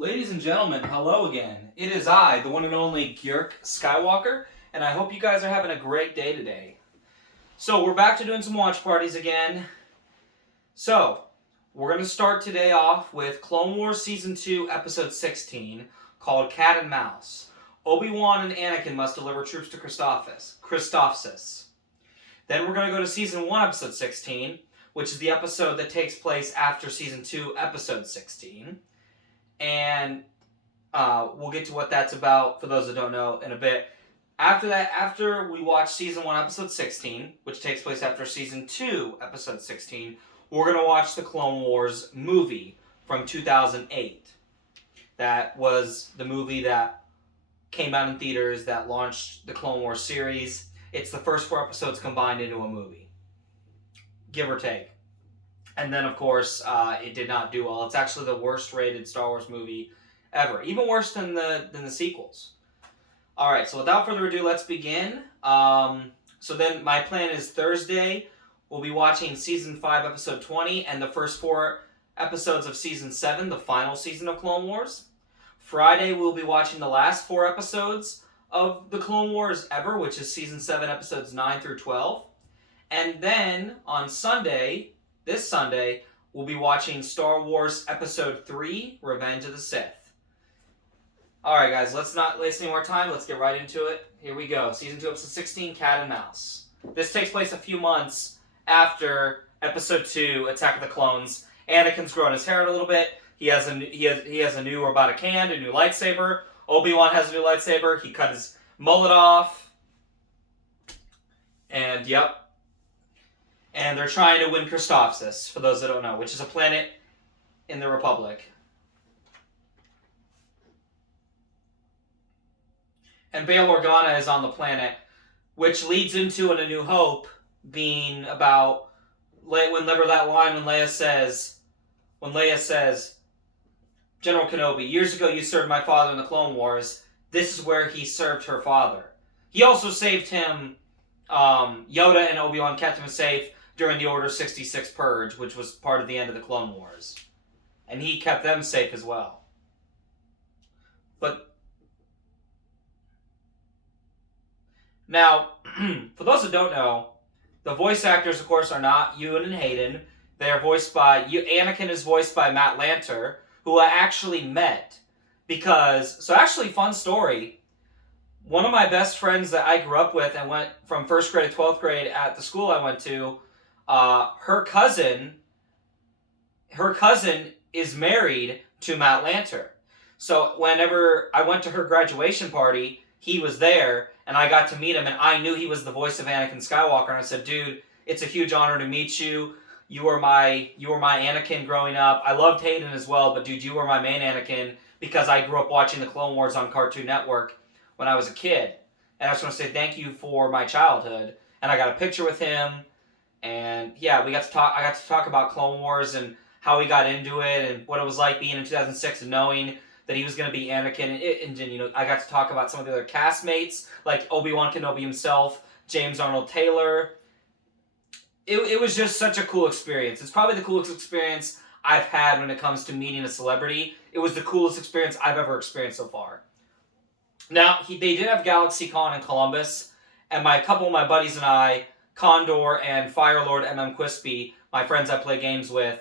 Ladies and gentlemen, hello again. It is I, the one and only Gyurk Skywalker, and I hope you guys are having a great day today. So, we're back to doing some watch parties again. So, we're going to start today off with Clone Wars Season 2, Episode 16, called Cat and Mouse. Obi-Wan and Anakin must deliver troops to Christophsis. Then we're going to go to Season 1, Episode 16, which is the episode that takes place after Season 2, Episode 16. And we'll get to what that's about for those that don't know in a bit. After that, after we watch Season 1, Episode 16, which takes place after Season 2, Episode 16, we're going to watch the Clone Wars movie from 2008. That was the movie that came out in theaters that launched the Clone Wars series. It's the first 4 episodes combined into a movie, give or take. And then, of course, it did not do well. It's actually the worst rated Star Wars movie ever. Even worse than the sequels. Alright, so without further ado, let's begin. So then my plan is Thursday, we'll be watching Season 5, Episode 20, and the first 4 episodes of Season 7, the final season of Clone Wars. Friday, we'll be watching the last 4 episodes of the Clone Wars ever, which is Season 7, Episodes 9 through 12. And then, on Sunday, this Sunday, we'll be watching Star Wars Episode 3, Revenge of the Sith. Alright guys, let's not waste any more time. Let's get right into it. Here we go. Season 2, Episode 16, Cat and Mouse. This takes place a few months after Episode 2, Attack of the Clones. Anakin's growing his hair a little bit. He has a new robotic hand, a new lightsaber. Obi-Wan has a new lightsaber. He cut his mullet off. And, yep. And they're trying to win Christophsis, for those that don't know, which is a planet in the Republic. And Bail Organa is on the planet, which leads into A New Hope being about whenever that line when Leia says, General Kenobi, years ago you served my father in the Clone Wars. This is where he served her father. He also saved him. Yoda and Obi-Wan kept him safe during the Order 66 Purge, which was part of the end of the Clone Wars. And he kept them safe as well. But now, for those that don't know, the voice actors, of course, are not Ewan and Hayden. They are voiced by... Anakin is voiced by Matt Lanter, who I actually met. So actually, fun story. One of my best friends that I grew up with and went from 1st grade to 12th grade at the school I went to, her cousin is married to Matt Lanter. So whenever I went to her graduation party, he was there, and I got to meet him, and I knew he was the voice of Anakin Skywalker, and I said, dude, it's a huge honor to meet you. You were my Anakin growing up. I loved Hayden as well, but dude, you were my main Anakin because I grew up watching the Clone Wars on Cartoon Network when I was a kid. And I just want to say thank you for my childhood. And I got a picture with him. And yeah, I got to talk about Clone Wars and how we got into it and what it was like being in 2006 and knowing that he was going to be Anakin. And I got to talk about some of the other castmates, like Obi-Wan Kenobi himself, James Arnold Taylor. It was just such a cool experience. It's probably the coolest experience I've had when it comes to meeting a celebrity. It was the coolest experience I've ever experienced so far. Now, they did have GalaxyCon in Columbus, and a couple of my buddies and I, Condor and Firelord MM Quispy, my friends I play games with,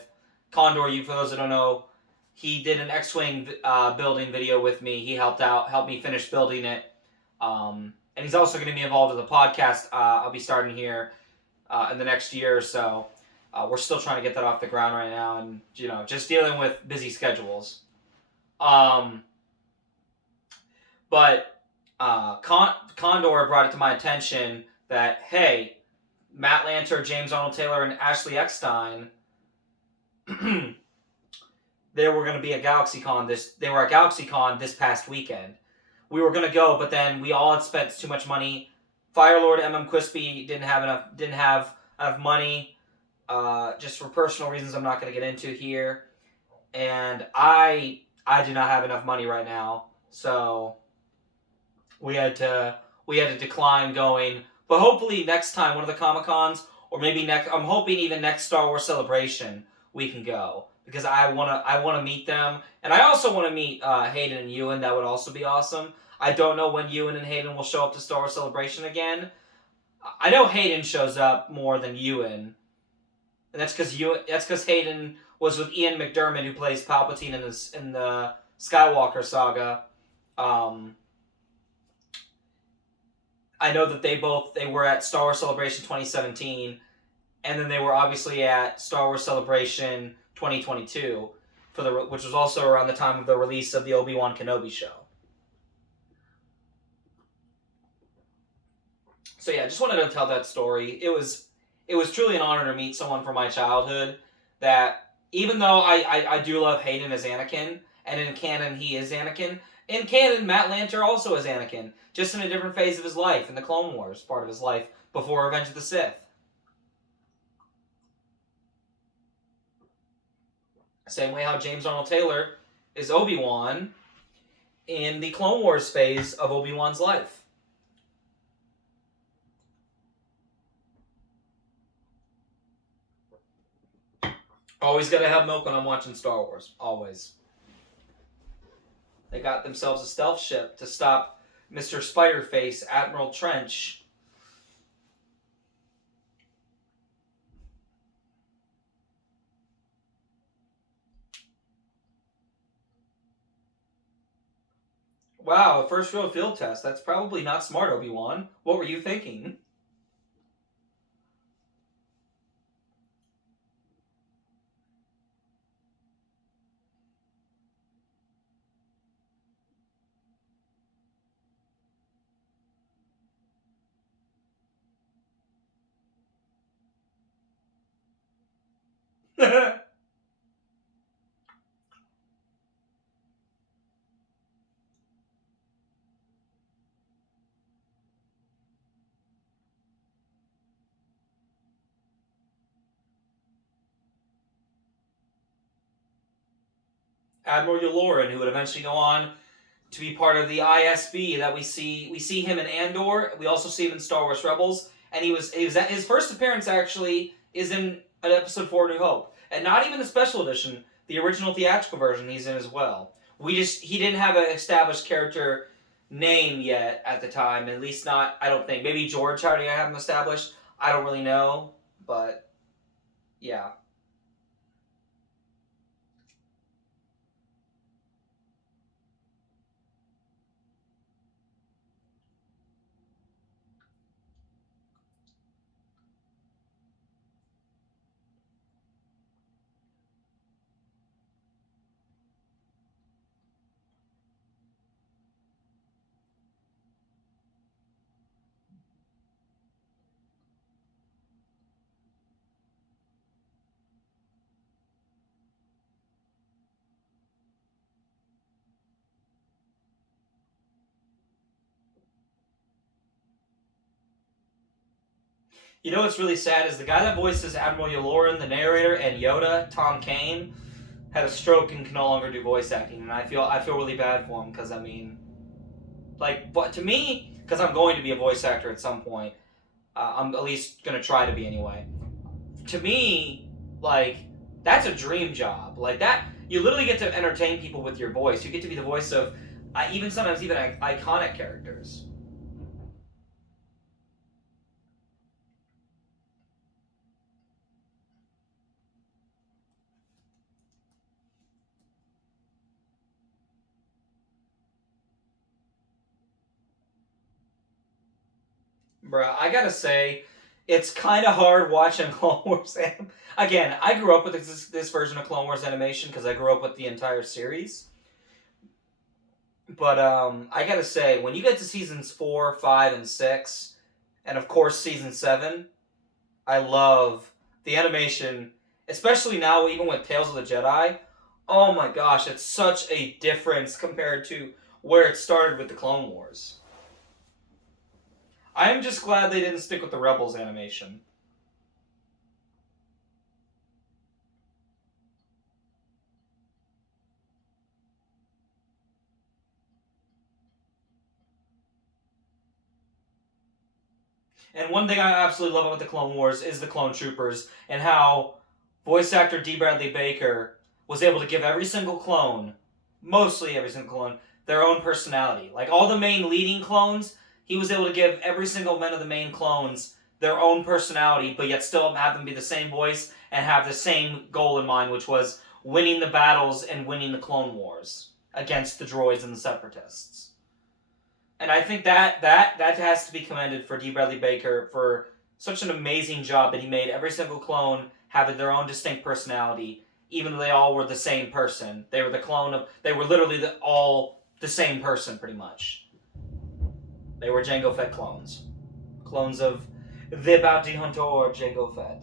Condor, for those that don't know, he did an X-Wing building video with me. He helped me finish building it. And he's also going to be involved with the podcast I'll be starting here in the next year or so. We're still trying to get that off the ground right now and, just dealing with busy schedules. But Condor brought it to my attention that, hey, Matt Lanter, James Arnold Taylor, and Ashley Eckstein, they were going to be at GalaxyCon. They were at GalaxyCon this past weekend. We were going to go, but then we all had spent too much money. Firelord MM Quispy didn't have enough money, just for personal reasons I'm not going to get into here. And I do not have enough money right now, so we had to decline going. But hopefully next time, one of the Comic-Cons, or maybe I'm hoping even next Star Wars Celebration, we can go. because I wanna meet them, and I also want to meet Hayden and Ewan. That would also be awesome. I don't know when Ewan and Hayden will show up to Star Wars Celebration again. I know Hayden shows up more than Ewan, and that's because Hayden was with Ian McDermott, who plays Palpatine in the Skywalker saga. Um, I know that they were at Star Wars Celebration 2017, and then they were obviously at Star Wars Celebration 2022 which was also around the time of the release of the Obi-Wan Kenobi show. So yeah, I just wanted to tell that story. It was truly an honor to meet someone from my childhood that, even though I do love Hayden as Anakin, and in canon he is Anakin, in canon Matt Lanter also is Anakin, just in a different phase of his life, in the Clone Wars part of his life, before Revenge of the Sith. Same way how James Arnold Taylor is Obi-Wan in the Clone Wars phase of Obi-Wan's life. Always gotta have milk when I'm watching Star Wars. Always. They got themselves a stealth ship to stop Mr. Spiderface, Admiral Trench. Wow, first real field test. That's probably not smart, Obi-Wan. What were you thinking? Admiral Yularen, who would eventually go on to be part of the ISB that we see him in Andor. We also see him in Star Wars Rebels, and he was at his first appearance actually is in an episode 4 New Hope, and not even the special edition, the original theatrical version he's in as well. He didn't have an established character name yet at the time, at least not, I don't think. Maybe George already had him established. I don't really know, but yeah. You know what's really sad is the guy that voices Admiral Yularen, the narrator, and Yoda, Tom Kane, had a stroke and can no longer do voice acting, and I feel really bad for him because I mean, like, but to me, because I'm going to be a voice actor at some point, I'm at least gonna try to be anyway. To me, like, that's a dream job. Like that, you literally get to entertain people with your voice. You get to be the voice of, even sometimes even iconic characters. Bruh, I gotta say, it's kind of hard watching Clone Wars. Again, I grew up with this version of Clone Wars animation because I grew up with the entire series. But I gotta say, when you get to seasons 4, 5, and 6, and of course season 7, I love the animation, especially now, even with Tales of the Jedi. Oh my gosh, it's such a difference compared to where it started with the Clone Wars. I'm just glad they didn't stick with the Rebels animation. And one thing I absolutely love about the Clone Wars is the Clone Troopers and how voice actor D. Bradley Baker was able to give every single clone, mostly every single clone, their own personality. Like all the main leading clones, he was able to give every single one of the main clones their own personality, but yet still have them be the same voice and have the same goal in mind, which was winning the battles and winning the Clone Wars against the droids and the Separatists. And I think that has to be commended for D. Bradley Baker for such an amazing job that he made every single clone having their own distinct personality, even though they all were the same person. They were the clone of... They were literally all the same person, pretty much. They were Jango Fett clones. Clones of the bounty hunter Jango Fett.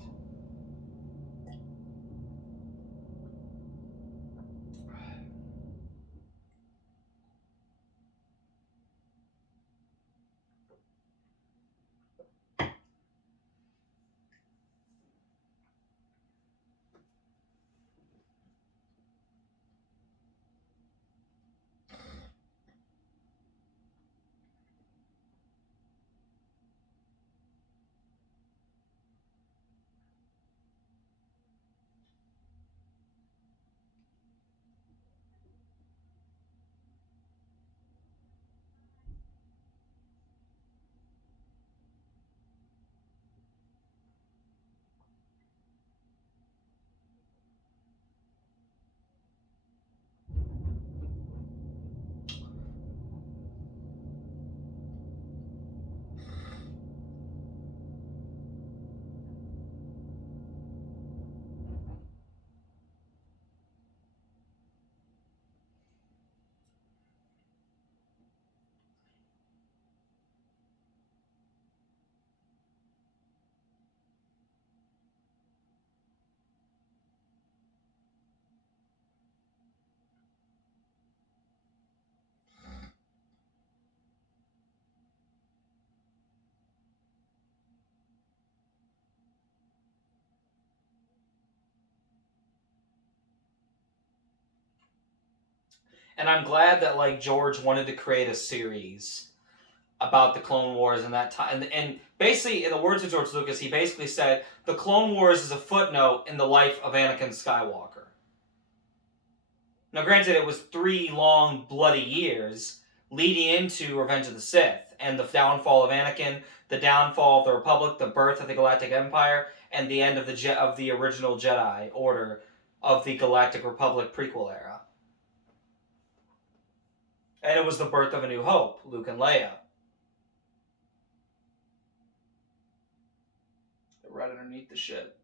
And I'm glad that like George wanted to create a series about the Clone Wars and that time. And basically, in the words of George Lucas, he basically said the Clone Wars is a footnote in the life of Anakin Skywalker. Now, granted, it was 3 long, bloody years leading into Revenge of the Sith and the downfall of Anakin, the downfall of the Republic, the birth of the Galactic Empire, and the end of the original Jedi Order of the Galactic Republic prequel era. And it was the birth of A New Hope, Luke and Leia. They're right underneath the ship.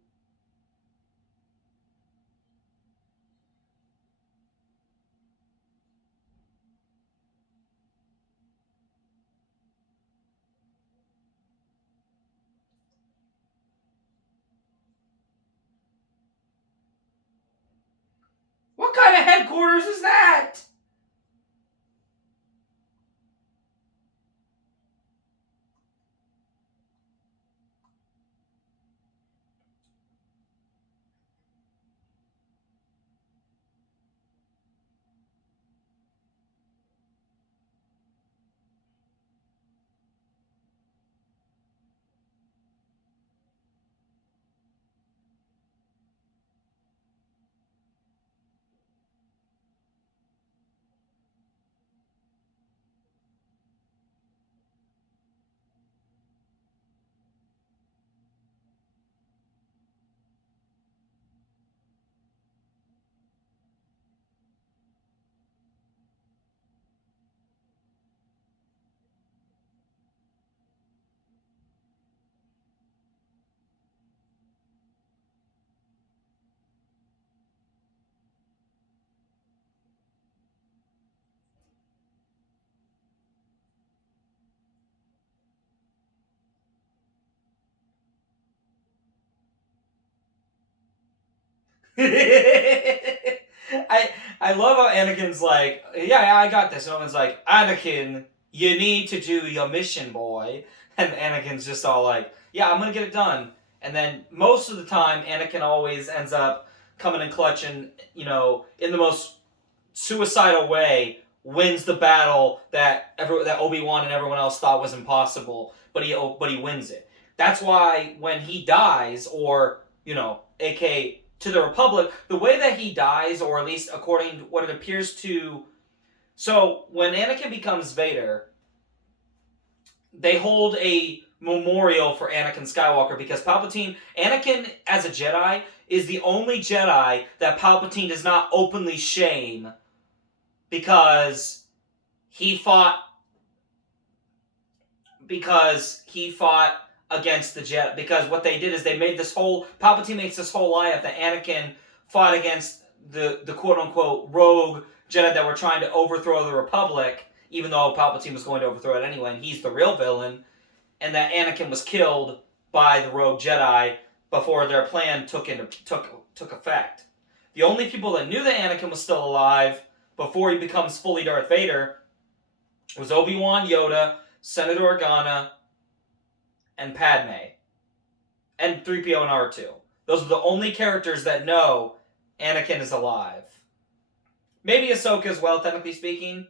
What kind of headquarters is that? I love how Anakin's like, yeah, I got this. And Owen's like, Anakin, you need to do your mission, boy. And Anakin's just all like, yeah, I'm gonna get it done. And then most of the time, Anakin always ends up coming in clutch and, you know, in the most suicidal way, wins the battle that Obi-Wan and everyone else thought was impossible, but he wins it. That's why when he dies, or, you know, aka to the Republic, the way that he dies, or at least according to what it appears to... So, when Anakin becomes Vader, they hold a memorial for Anakin Skywalker because Anakin as a Jedi is the only Jedi that Palpatine does not openly shame because he fought against the Jedi. Because what they did is they made this whole... Palpatine makes this whole lie up that Anakin fought against the quote-unquote rogue Jedi that were trying to overthrow the Republic, even though Palpatine was going to overthrow it anyway, and he's the real villain, and that Anakin was killed by the rogue Jedi before their plan took effect. The only people that knew that Anakin was still alive before he becomes fully Darth Vader was Obi-Wan, Yoda, Senator Organa, and Padme. And 3PO and R2. Those are the only characters that know Anakin is alive. Maybe Ahsoka as well, technically speaking.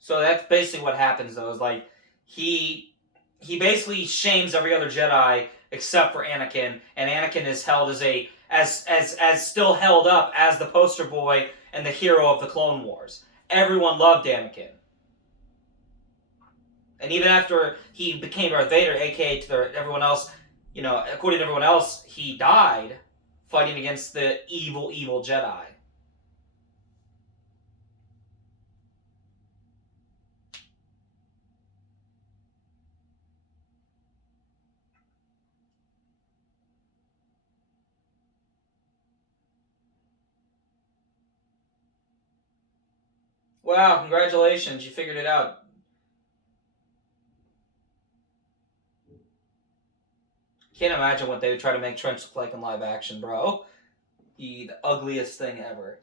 So that's basically what happens, though, is like he basically shames every other Jedi except for Anakin, and Anakin is held as still held up as the poster boy and the hero of the Clone Wars. Everyone loved Anakin. And even after he became Darth Vader, aka everyone else, according to everyone else, he died fighting against the evil Jedi. Wow, congratulations, you figured it out. Can't imagine what they would try to make Trench look like in live action, bro. The ugliest thing ever.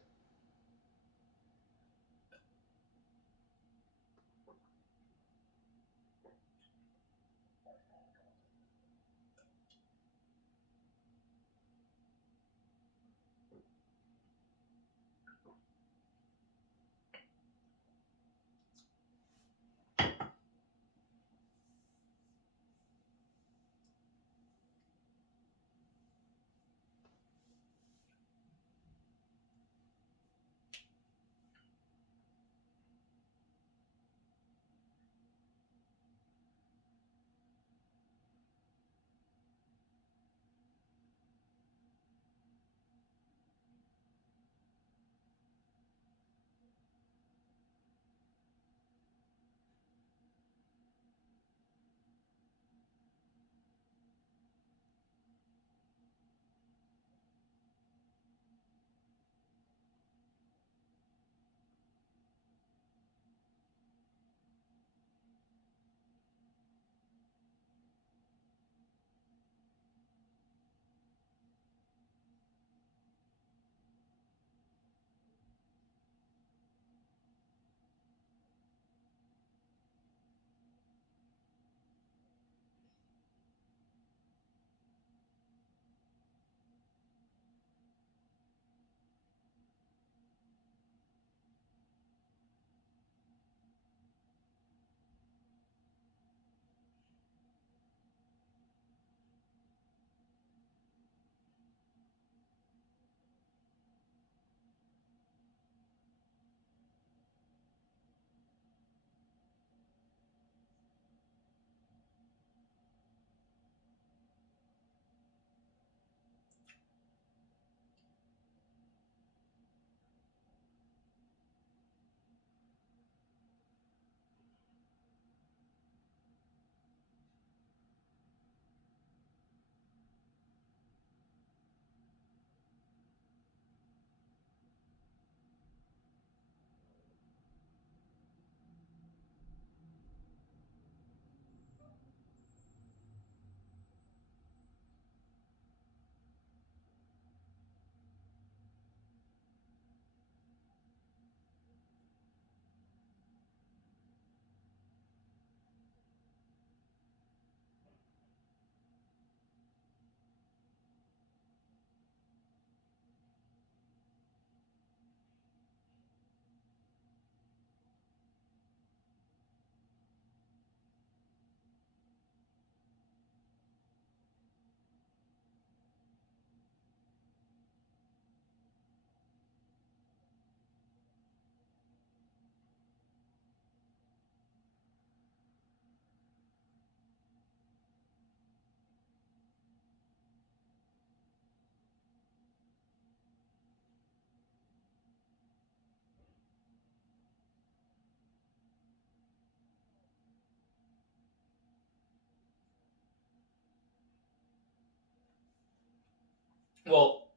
Well,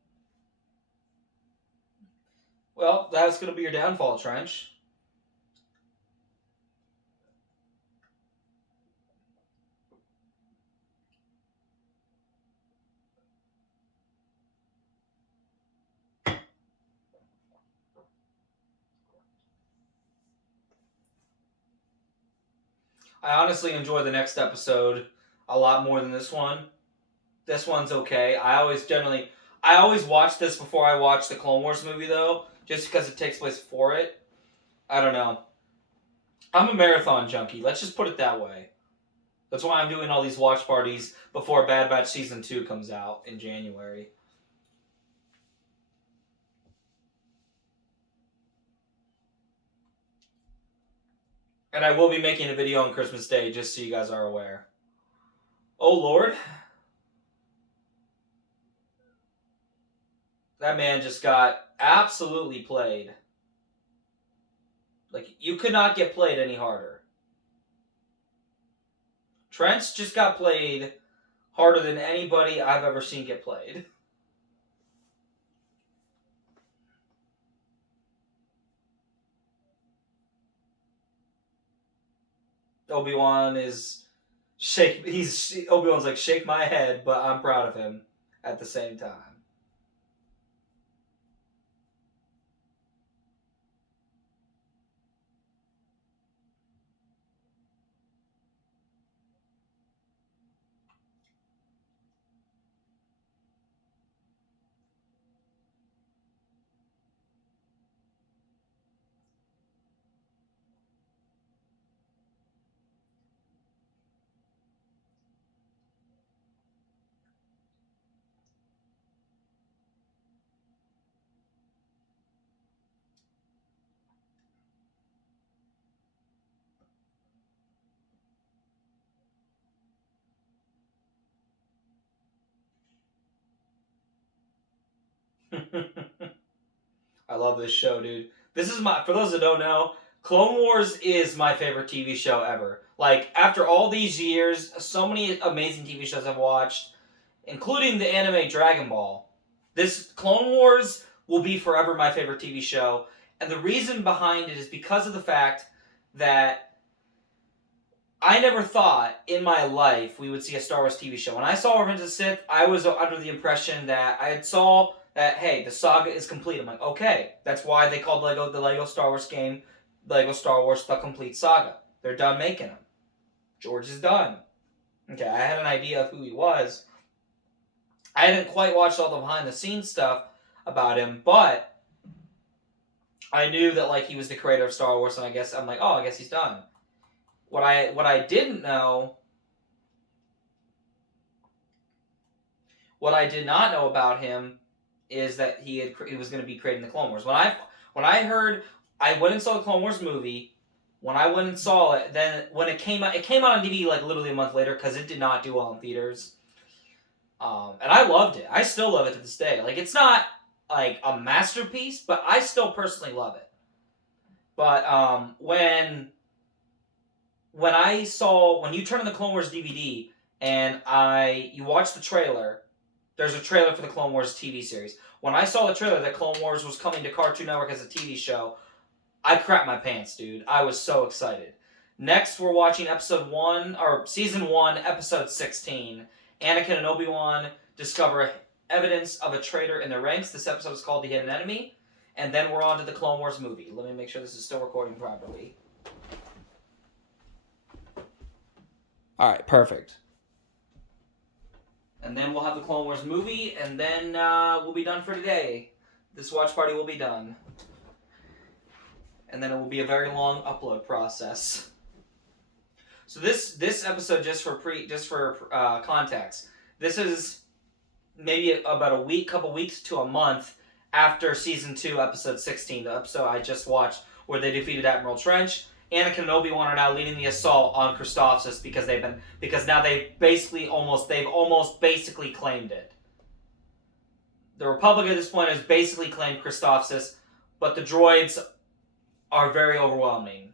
well, that's going to be your downfall, Trench. I honestly enjoy the next episode a lot more than this one. This one's okay. I always watch this before I watch the Clone Wars movie though, just because it takes place before it. I don't know. I'm a marathon junkie. Let's just put it that way. That's why I'm doing all these watch parties before Bad Batch Season 2 comes out in January. And I will be making a video on Christmas Day, just so you guys are aware. Oh, Lord. That man just got absolutely played. Like, you could not get played any harder. Trent's just got played harder than anybody I've ever seen get played. Obi-Wan is Obi-Wan's like, shake my head, but I'm proud of him at the same time. I love this show, dude. This is for those that don't know, Clone Wars is my favorite TV show ever. Like, after all these years, so many amazing TV shows I've watched, including the anime Dragon Ball. This Clone Wars will be forever my favorite TV show. And the reason behind it is because of the fact that I never thought in my life we would see a Star Wars TV show. When I saw Revenge of the Sith, I was under the impression that I had saw that, hey, the saga is complete. I'm like, okay, that's why they called the Lego Star Wars game Lego Star Wars The Complete Saga. They're done making them. George is done. Okay, I had an idea of who he was. I hadn't quite watched all the behind-the-scenes stuff about him, but I knew that like he was the creator of Star Wars, and I guess he's done. What I did not know about him is that he was going to be creating the Clone Wars. When I heard, I went and saw the Clone Wars movie. When I went and saw it, then when it came out on DVD like literally a month later because it did not do well in theaters. And I loved it. I still love it to this day. Like, it's not like a masterpiece, but I still personally love it. But when you turn on the Clone Wars DVD and you watch the trailer, there's a trailer for the Clone Wars TV series. When I saw the trailer that Clone Wars was coming to Cartoon Network as a TV show, I crapped my pants, dude. I was so excited. Next, we're watching Season 1, Episode 16. Anakin and Obi-Wan discover evidence of a traitor in their ranks. This episode is called The Hidden Enemy. And then we're on to the Clone Wars movie. Let me make sure this is still recording properly. Alright, perfect. And then we'll have the Clone Wars movie, and then we'll be done for today. This watch party will be done. And then it will be a very long upload process. So this episode, just for context, this is maybe about couple weeks to a month after Season 2, Episode 16, the episode I just watched, where they defeated Admiral Trench. Anakin and Obi-Wan are now leading the assault on Christophsis because now they've almost basically claimed it. The Republic at this point has basically claimed Christophsis, but the droids are very overwhelming.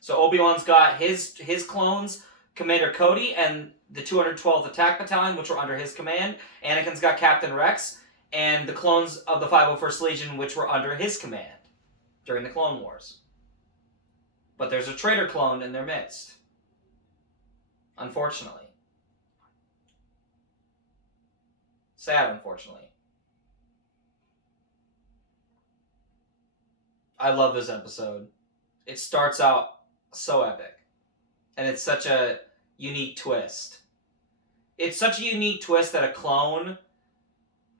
So Obi-Wan's got his clones Commander Cody and the 212th Attack Battalion, which were under his command. Anakin's got Captain Rex and the clones of the 501st Legion, which were under his command during the Clone Wars. But there's a traitor clone in their midst. Unfortunately. Sad, unfortunately. I love this episode. It starts out so epic. And it's such a unique twist. It's such a unique twist that a clone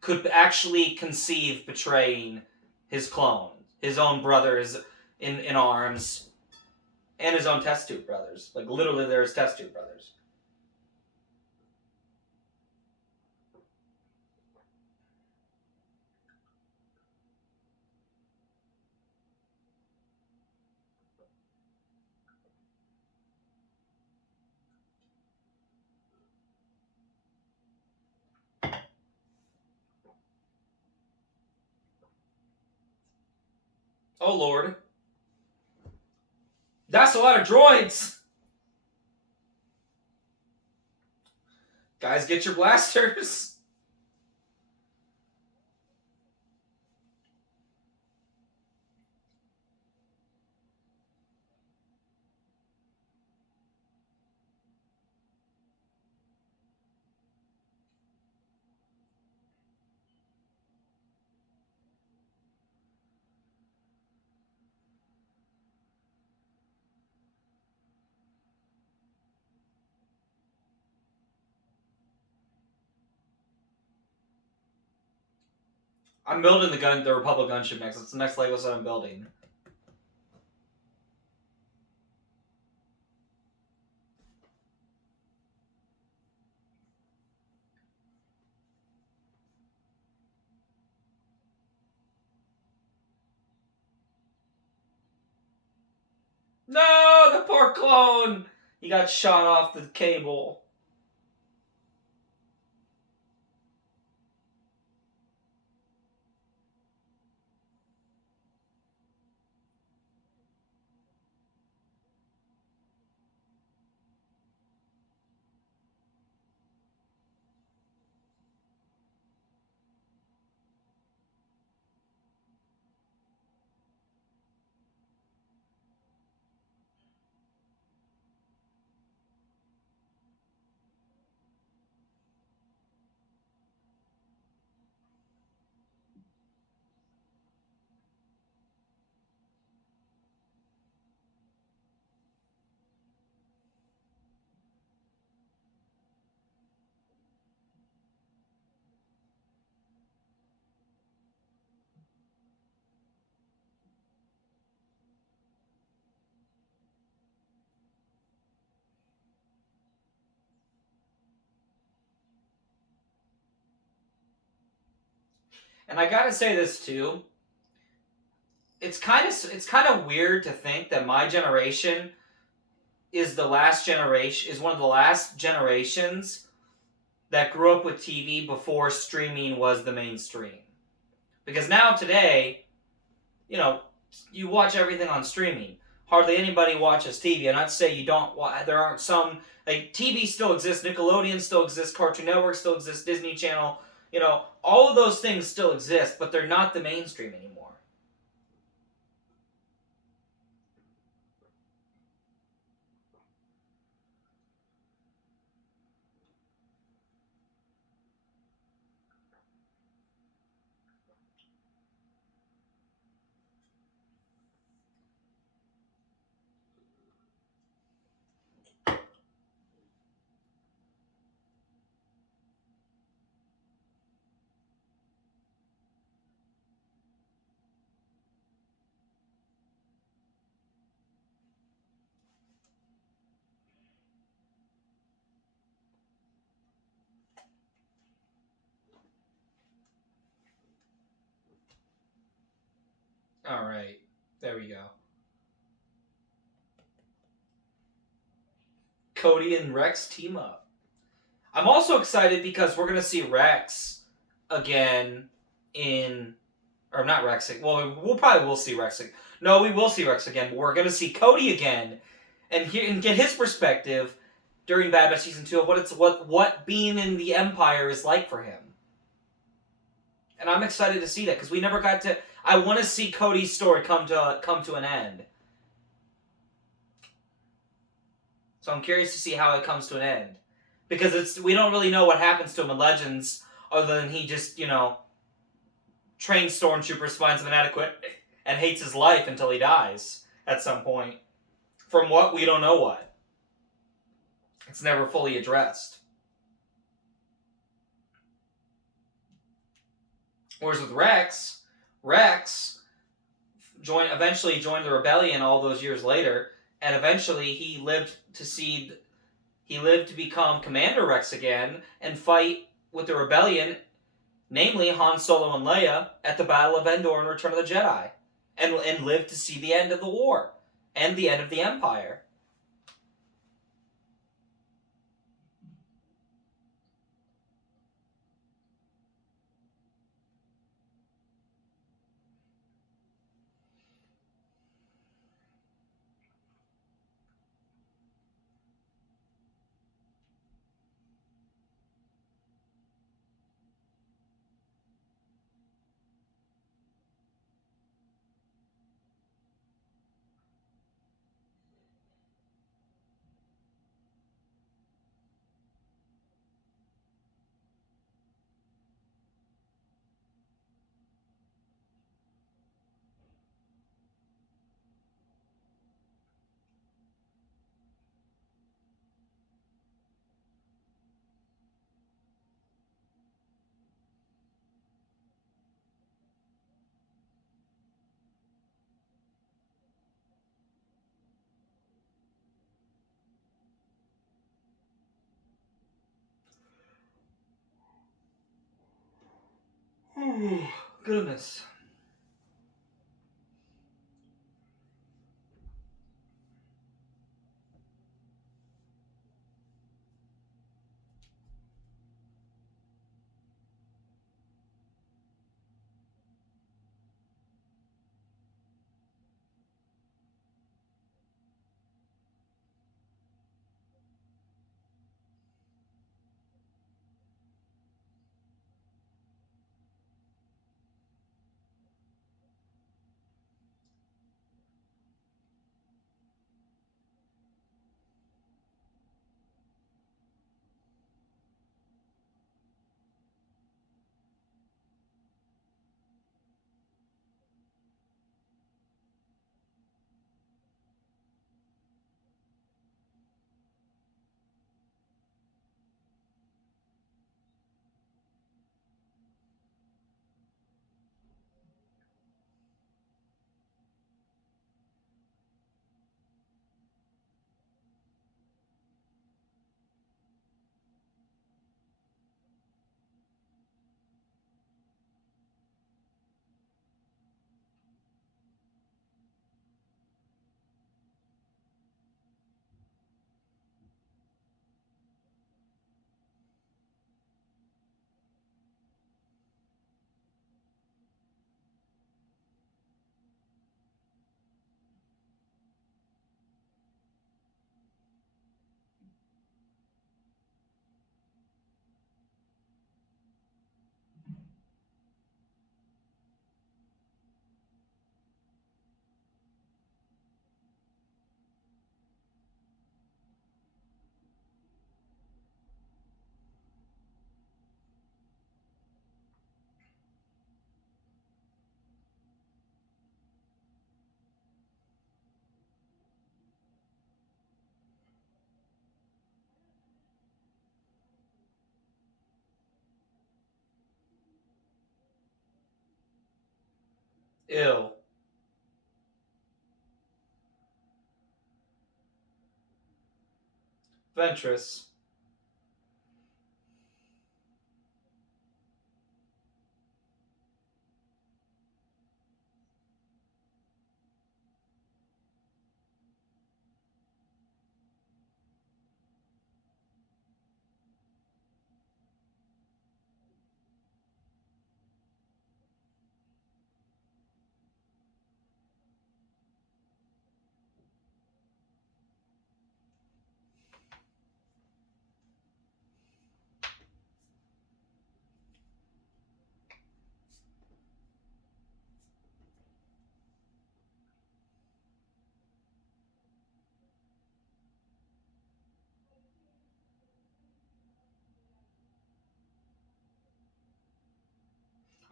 could actually conceive betraying his clone, his own brothers in arms, and his own test tube brothers. Like, literally, they're his test tube brothers. Oh, Lord. That's a lot of droids! Guys, get your blasters! I'm building the Republic gunship next. It's the next Lego set I'm building. No, the poor clone! He got shot off the cable. And I gotta say this too. It's kind of weird to think that my generation is one of the last generations that grew up with TV before streaming was the mainstream. Because now today, you watch everything on streaming. Hardly anybody watches TV, and I'd say you don't. There aren't some, like, TV still exists, Nickelodeon still exists, Cartoon Network still exists, Disney Channel. All of those things still exist, but they're not the mainstream anymore. All right, there we go. Cody and Rex team up. I'm also excited because we're gonna see Rex again or not Rex. Well, we'll see Rex. No, we will see Rex again, but we're gonna see Cody again, and get his perspective during Bad Batch Season 2 of what being in the Empire is like for him. And I'm excited to see that, because we never got to... I want to see Cody's story come to an end. So I'm curious to see how it comes to an end. Because we don't really know what happens to him in Legends, other than he just, trains stormtroopers, finds them inadequate, and hates his life until he dies at some point. From what? We don't know what. It's never fully addressed. Whereas with Rex eventually joined the rebellion all those years later, and eventually he lived to become Commander Rex again and fight with the rebellion, namely Han Solo and Leia, at the Battle of Endor in Return of the Jedi, and lived to see the end of the war and the end of the Empire. Goodness. Ew. Ventress.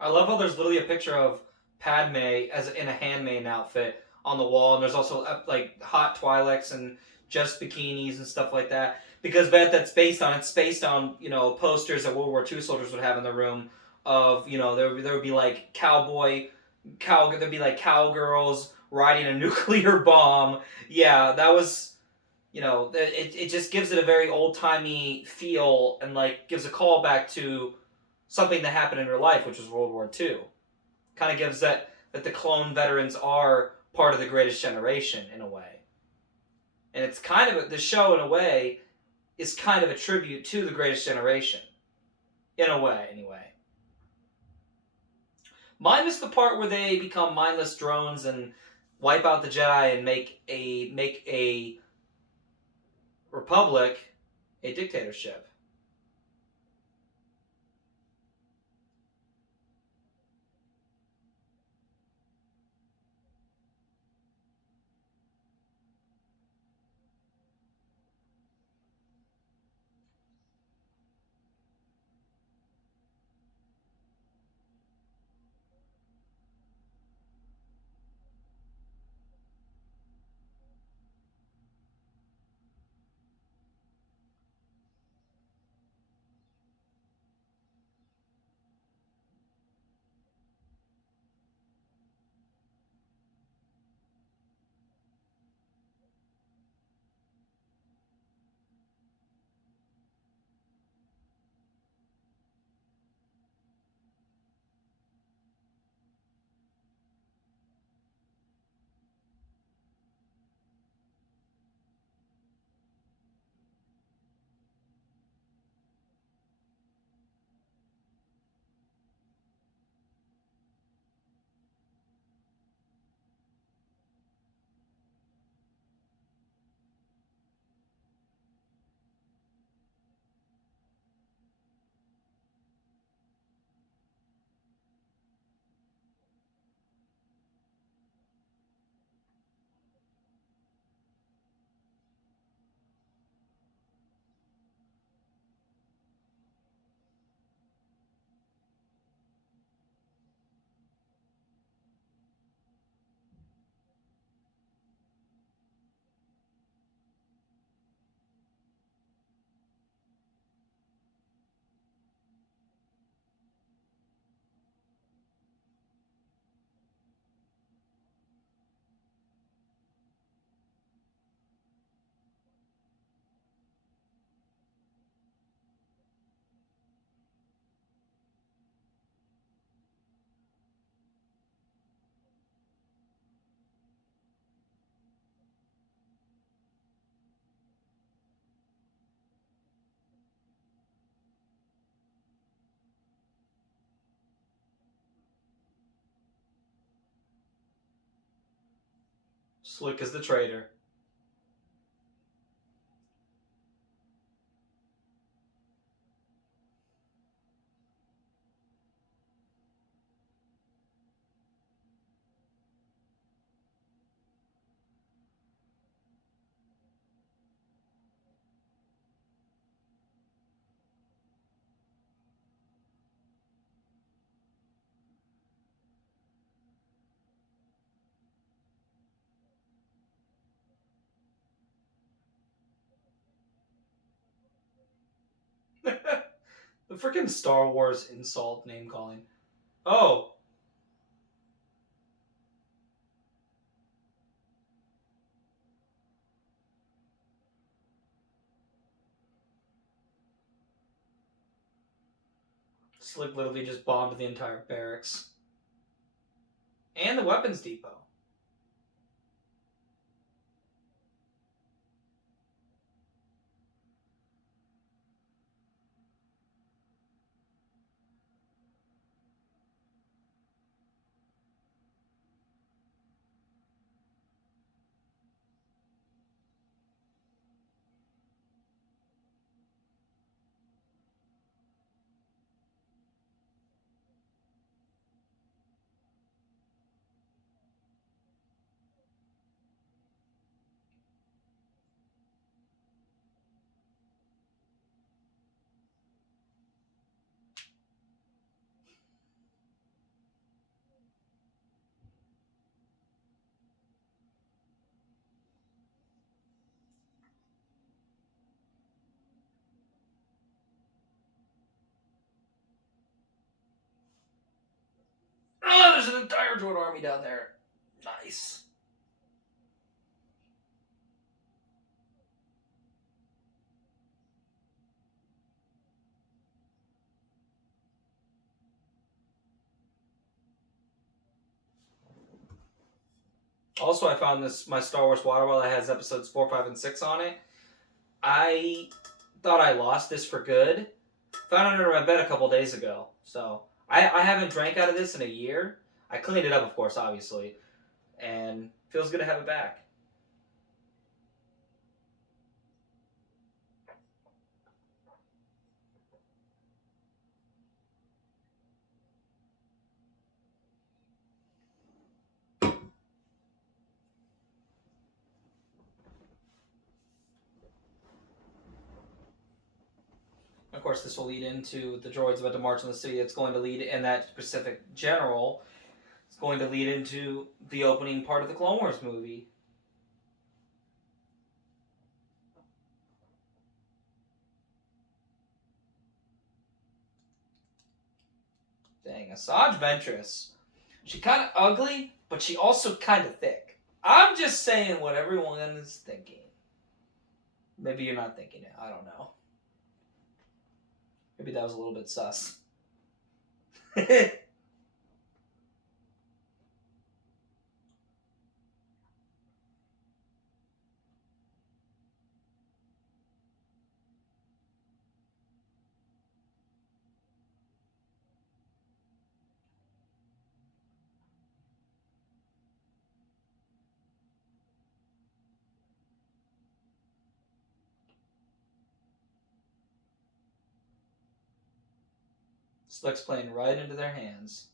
I love how there's literally a picture of Padme as in a handmaiden outfit on the wall, and there's also like hot Twi'leks and just bikinis and stuff like that. Because that's based on posters that World War II soldiers would have in their room of there would be like there'd be like cowgirls riding a nuclear bomb. Yeah, that was it just gives it a very old timey feel and like gives a callback to something that happened in real life, which was World War II. Kind of gives that the clone veterans are part of the greatest generation in a way. And it's kind of the show in a way is kind of a tribute to the greatest generation. In a way, anyway. Minus the part where they become mindless drones and wipe out the Jedi and make a republic a dictatorship. Slick as the traitor. The freaking Star Wars insult name calling. Oh, Slick literally just bombed the entire barracks. And the weapons depot. there's an entire droid army down there. Nice. Also, I found my Star Wars water bottle that has episodes 4, 5, and 6 on it. I thought I lost this for good. Found it under my bed a couple days ago. So, I haven't drank out of this in a year. I cleaned it up, of course, obviously. And feels good to have it back. Of course, this will lead into the droids about to march on the city. It's going to lead, in that specific general, it's going to lead into the opening part of the Clone Wars movie. Dang, Asajj Ventress. She kind of ugly, but she also kind of thick. I'm just saying what everyone is thinking. Maybe you're not thinking it. I don't know. Maybe that was a little bit sus. Slick's playing right into their hands.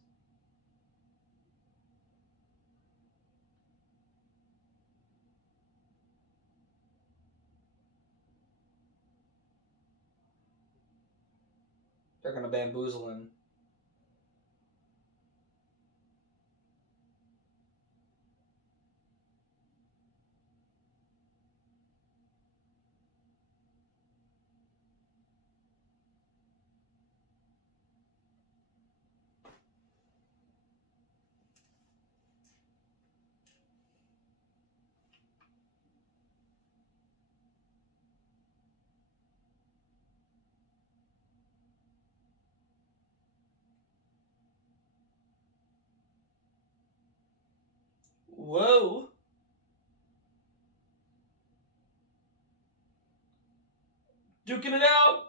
They're going to bamboozle him. Whoa. Duking it out.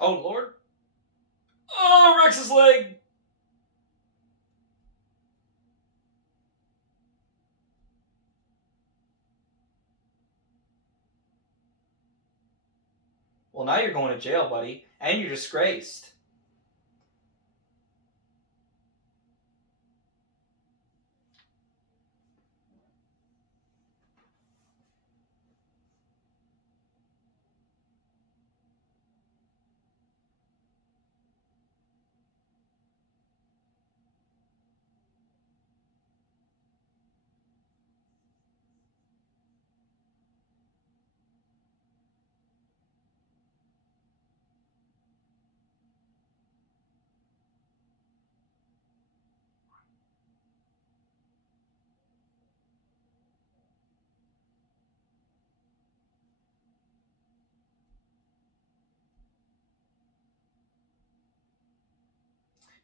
Oh, Lord. Oh, Rex's leg. Well, now you're going to jail, buddy. And you're disgraced.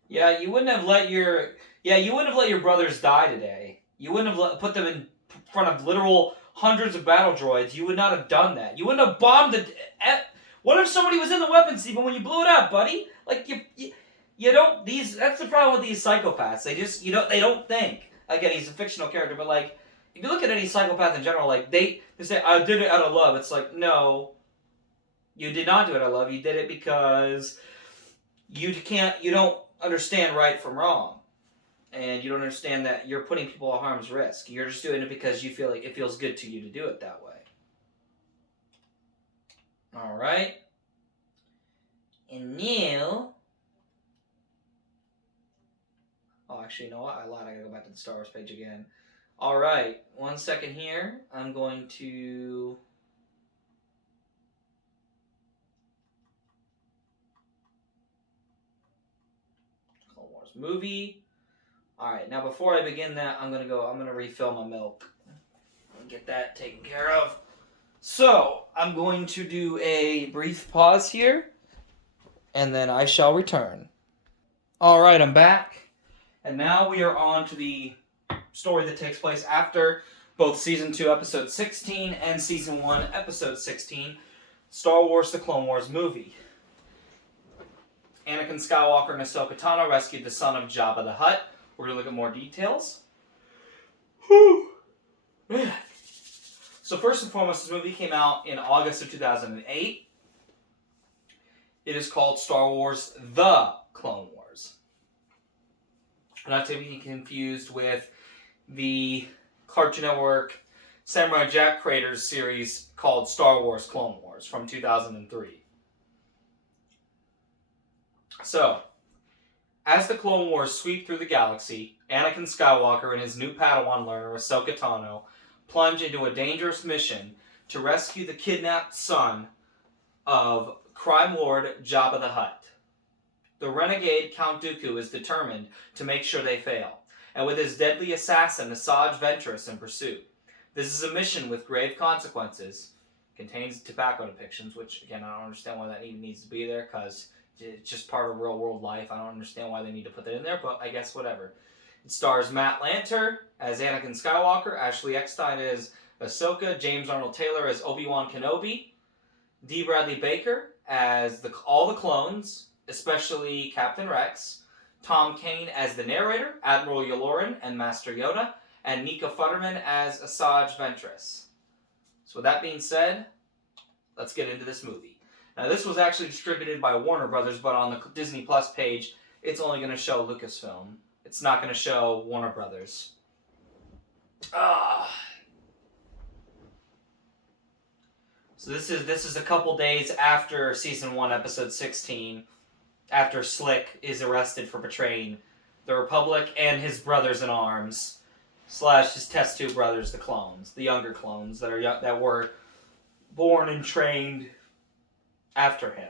Yeah, you wouldn't have let your brothers die today. You wouldn't have put them in front of literal hundreds of battle droids. You would not have done that. You wouldn't have bombed it. What if somebody was in the weapons even when you blew it up, buddy? Like you don't that's the problem with these psychopaths. They don't think. Again, he's a fictional character, but like if you look at any psychopath in general, like they say I did it out of love. It's like no, you did not do it out of love. You did it because you don't understand right from wrong. and you don't understand that you're putting people at harm's risk. You're just doing it because you feel like it feels good to you to do it that way. All right. And now... Oh, actually, you know what? I lied. I gotta go back to the Star Wars page again. All right. 1 second here. I'm going to... Clone Wars movie. All right. Now, before I begin that, I'm gonna refill my milk and get that taken care of. So, I'm going to do a brief pause here, and then I shall return. Alright, I'm back. And now we are on to the story that takes place after both Season 2, Episode 16, and Season 1, Episode 16, Star Wars The Clone Wars movie. Anakin Skywalker and Ahsoka Tano rescued the son of Jabba the Hutt. We're going to look at more details. Whew. Man. So first and foremost, this movie came out in August of 2008. It is called Star Wars The Clone Wars. Not to be confused with the Cartoon Network Samurai Jack creators series called Star Wars Clone Wars from 2003. So, as the Clone Wars sweep through the galaxy, Anakin Skywalker and his new Padawan learner, Ahsoka Tano, plunge into a dangerous mission to rescue the kidnapped son of crime lord Jabba the Hutt. The renegade Count Dooku is determined to make sure they fail, and with his deadly assassin Asajj Ventress in pursuit. This is a mission with grave consequences. Contains tobacco depictions, which again I don't understand why that even needs to be there, because it's just part of real world life. I don't understand why they need to put that in there, but I guess whatever. It stars Matt Lanter as Anakin Skywalker, Ashley Eckstein as Ahsoka, James Arnold Taylor as Obi-Wan Kenobi, D. Bradley Baker as all the clones, especially Captain Rex, Tom Kane as the narrator, Admiral Yularen and Master Yoda, and Nika Futterman as Asajj Ventress. So with that being said, let's get into this movie. Now this was actually distributed by Warner Brothers, but on the Disney Plus page, it's only going to show Lucasfilm. It's not going to show Warner Brothers. So this is a couple days after Season 1, Episode 16, after Slick is arrested for betraying the Republic and his brothers-in-arms, / his test tube brothers, the clones, the younger clones that were born and trained after him.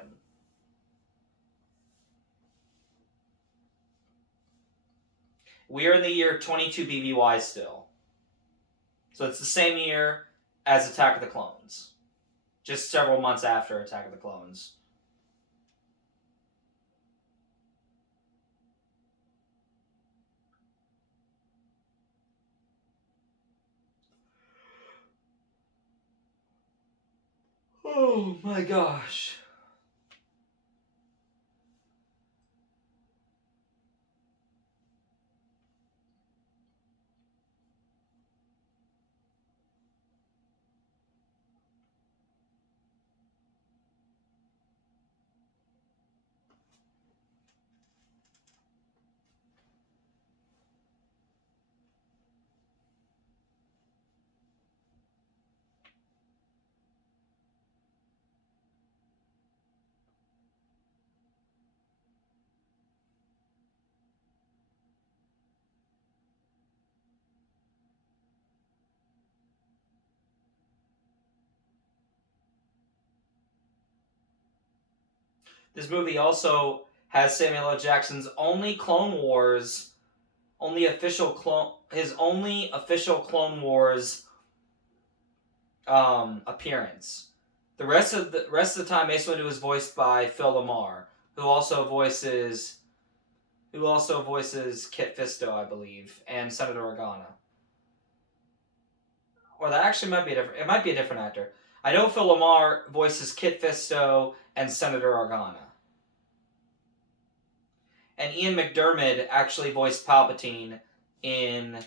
We are in the year 22 BBY still. So it's the same year as Attack of the Clones. Just several months after Attack of the Clones. Oh my gosh. This movie also has Samuel L. Jackson's only Clone Wars, his only official Clone Wars appearance. The rest of the time, Mace Windu is voiced by Phil LaMarr, who also voices Kit Fisto, I believe, and Senator Organa. Or that actually might be a different actor. I know Phil LaMarr voices Kit Fisto and Senator Organa. And Ian McDiarmid actually voiced Palpatine in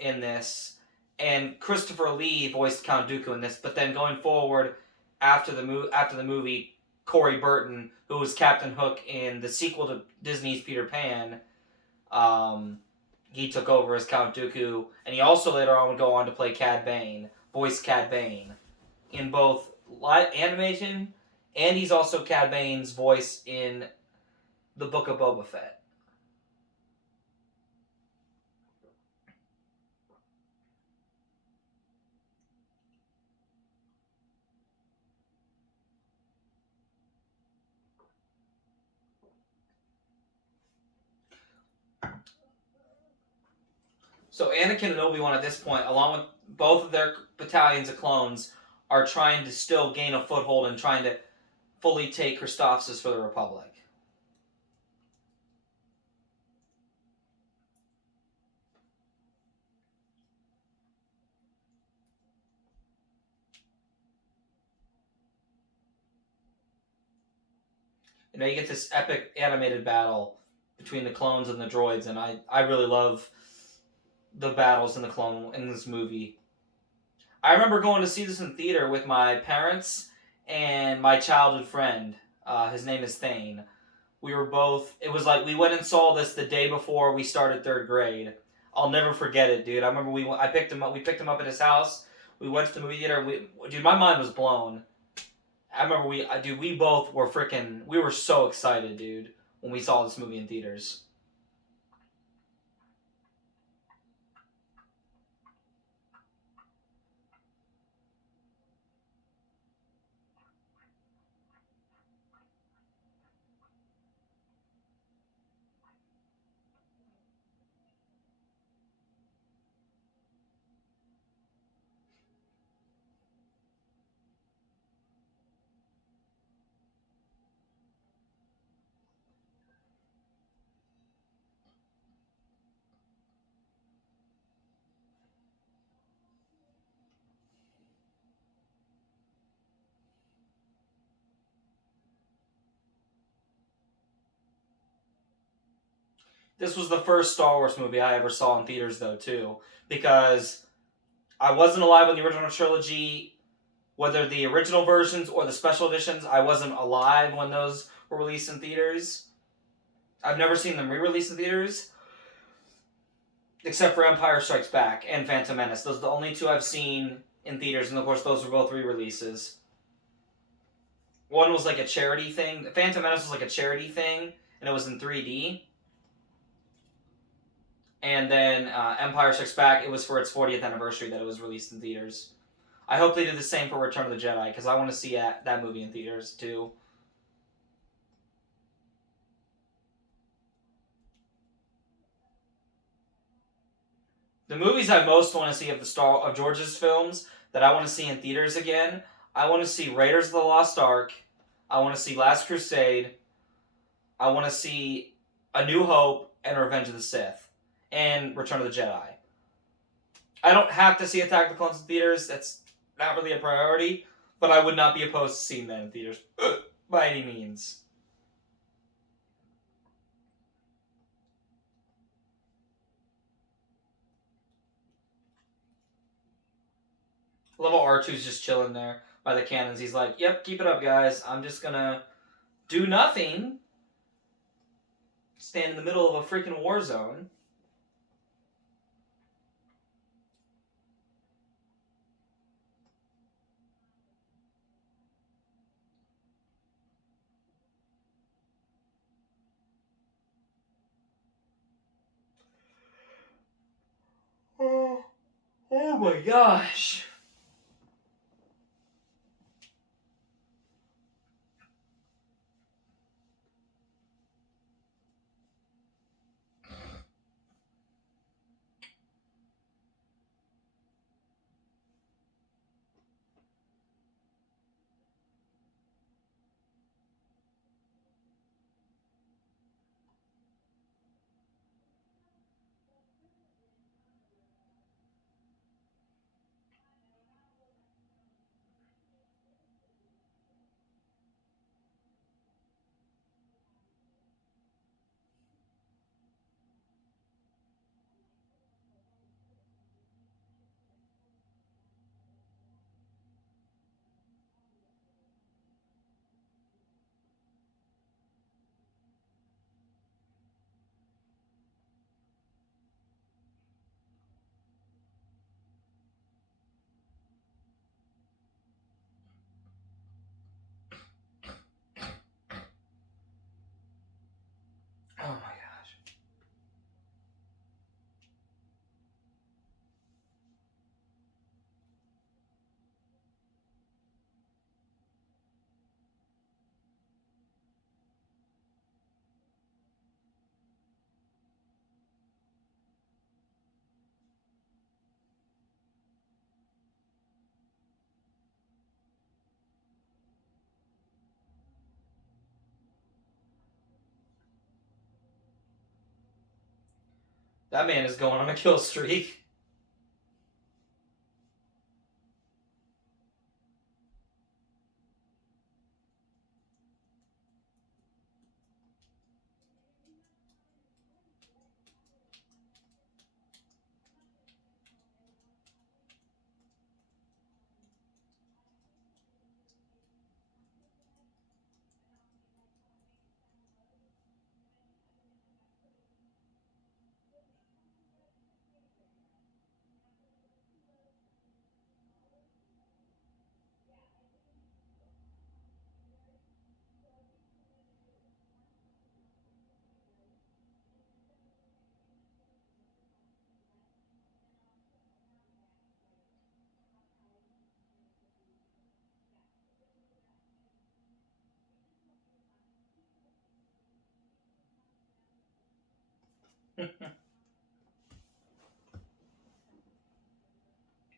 this, and Christopher Lee voiced Count Dooku in this. But then going forward, after the movie, Corey Burton, who was Captain Hook in the sequel to Disney's Peter Pan, he took over as Count Dooku, and he also later on would go on to play Cad Bane, voice Cad Bane, in both live animation, and he's also Cad Bane's voice in the Book of Boba Fett. So Anakin and Obi-Wan at this point, along with both of their battalions of clones, are trying to still gain a foothold and trying to fully take Christophsis for the Republic. You know, you get this epic animated battle between the clones and the droids, and I really love the battles in this movie. I remember going to see this in theater with my parents and my childhood friend. His name is Thane. We were both. It was like we went and saw this the day before we started third grade. I'll never forget it, dude. I remember I picked him up. We picked him up at his house. We went to the movie theater. Dude, my mind was blown. I remember we both were we were so excited, dude, when we saw this movie in theaters. This was the first Star Wars movie I ever saw in theaters, though, too, because I wasn't alive when the original trilogy, whether the original versions or the special editions, I wasn't alive when those were released in theaters. I've never seen them re-released in theaters, except for Empire Strikes Back and Phantom Menace. Those are the only two I've seen in theaters, and of course those were both re-releases. One was like a charity thing. Phantom Menace was like a charity thing, and it was in 3D. And then Empire Strikes Back, it was for its 40th anniversary that it was released in theaters. I hope they do the same for Return of the Jedi, because I want to see that movie in theaters, too. The movies I most want to see of George's films that I want to see in theaters again, I want to see Raiders of the Lost Ark, I want to see Last Crusade, I want to see A New Hope, and Revenge of the Sith, and Return of the Jedi. I don't have to see Attack of the Clones in theaters, that's not really a priority, but I would not be opposed to seeing that in theaters by any means. I love how R2's just chilling there by the cannons. He's like, yep, keep it up, guys. I'm just gonna do nothing. Stand in the middle of a freaking war zone. Oh my gosh. That man is going on a kill streak.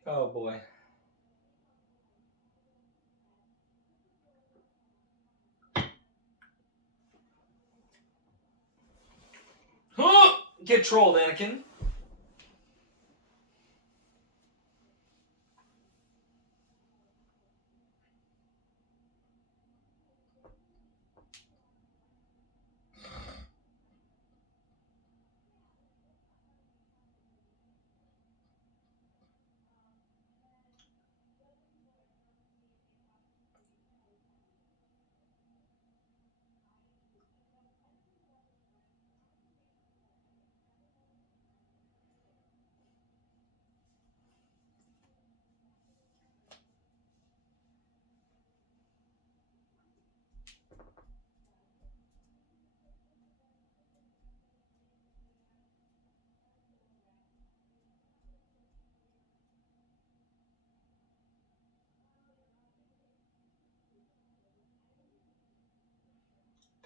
Oh boy. Get trolled, Anakin.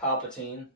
Palpatine.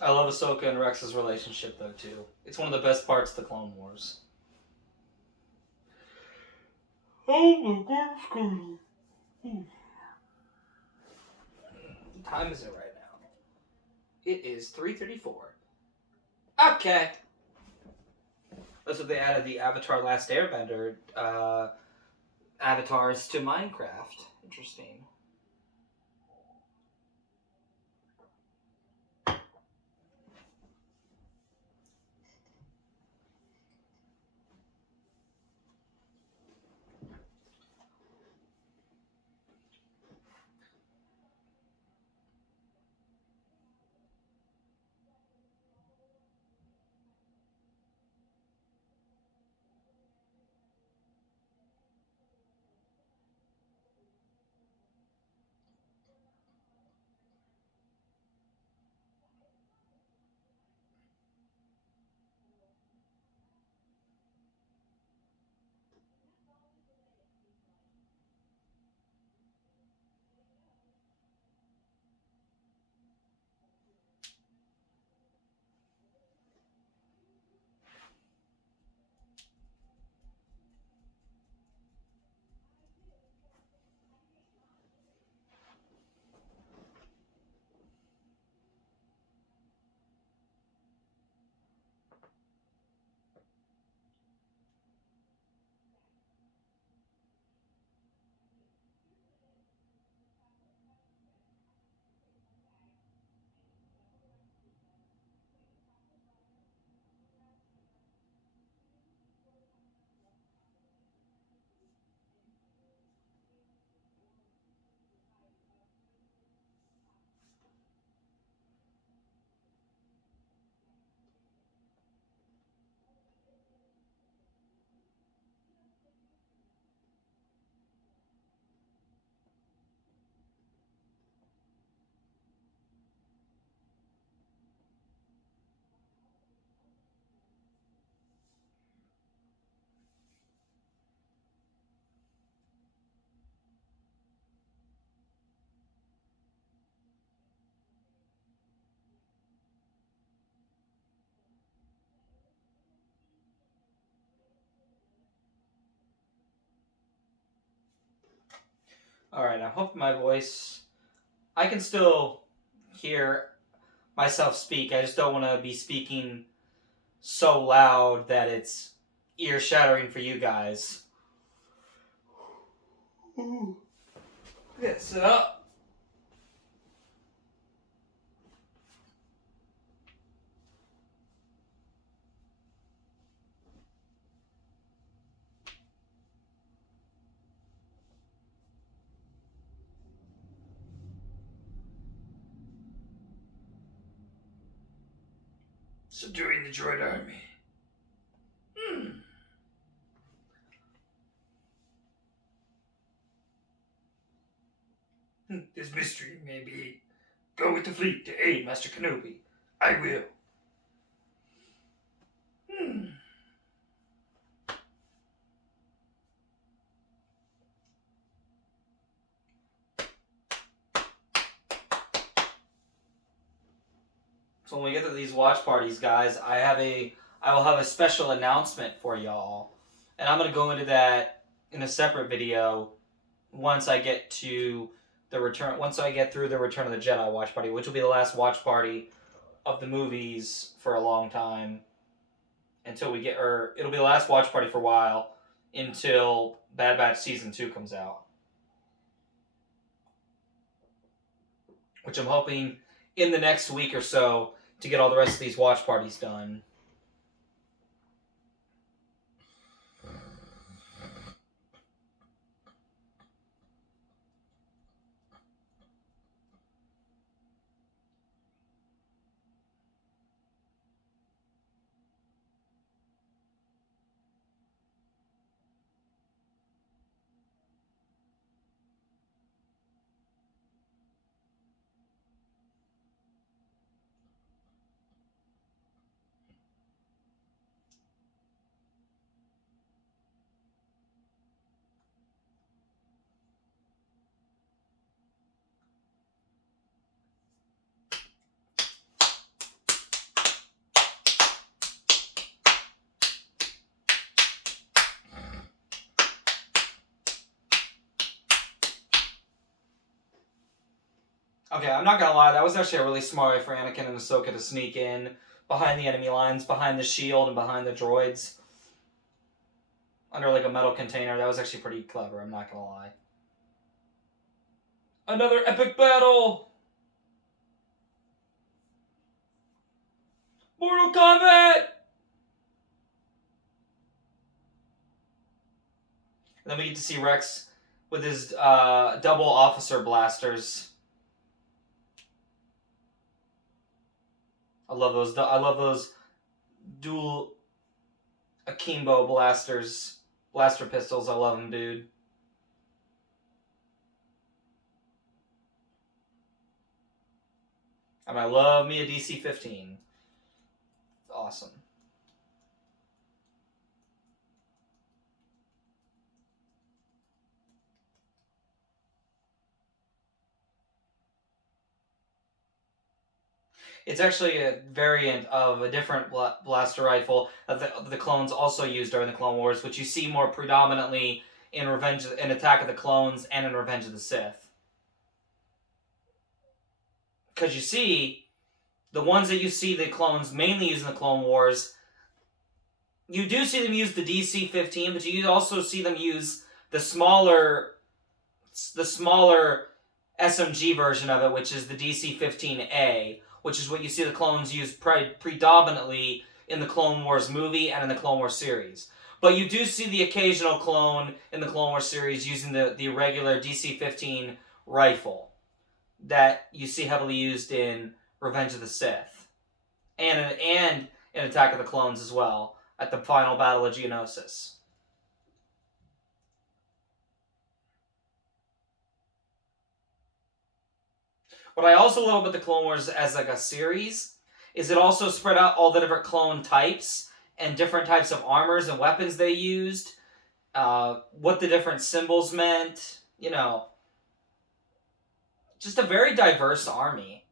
I love Ahsoka and Rex's relationship, though, too. It's one of the best parts of the Clone Wars. Oh my goodness. What time is it right now? It is 3:34. Okay. That's what they added the Avatar Last Airbender avatars to Minecraft. Interesting. Alright, I'm hoping my voice... I can still hear myself speak. I just don't want to be speaking so loud that it's ear-shattering for you guys. Ooh. Yeah, sit up. Subduing the droid army. This mystery may be... Go with the fleet to aid Master Kenobi. I will. So when we get to these watch parties, guys, I will have a special announcement for y'all. And I'm going to go into that in a separate video once I get to once I get through the Return of the Jedi watch party, which will be the last watch party of the movies for a long time. It'll be the last watch party for a while until Bad Batch Season 2 comes out. Which I'm hoping in the next week or so to get all the rest of these watch parties done. Okay, I'm not gonna lie, that was actually a really smart way for Anakin and Ahsoka to sneak in behind the enemy lines, behind the shield, and behind the droids. Under like a metal container. That was actually pretty clever, I'm not gonna lie. Another epic battle! Mortal Kombat! And then we get to see Rex with his double officer blasters. I love those dual akimbo blasters, blaster pistols. I love them, dude. And I love me a DC-15. Awesome. It's actually a variant of a different blaster rifle that the clones also used during the Clone Wars, which you see more predominantly in Attack of the Clones and in Revenge of the Sith. Because you see, the ones that you see the clones mainly use in the Clone Wars, you do see them use the DC-15, but you also see them use the smaller SMG version of it, which is the DC-15A, which is what you see the clones use predominantly in the Clone Wars movie and in the Clone Wars series. But you do see the occasional clone in the Clone Wars series using the regular DC-15 rifle that you see heavily used in Revenge of the Sith. And in Attack of the Clones as well, at the final battle of Geonosis. What I also love about the Clone Wars as like a series is it also spread out all the different clone types and different types of armors and weapons they used, what the different symbols meant, you know. Just a very diverse army.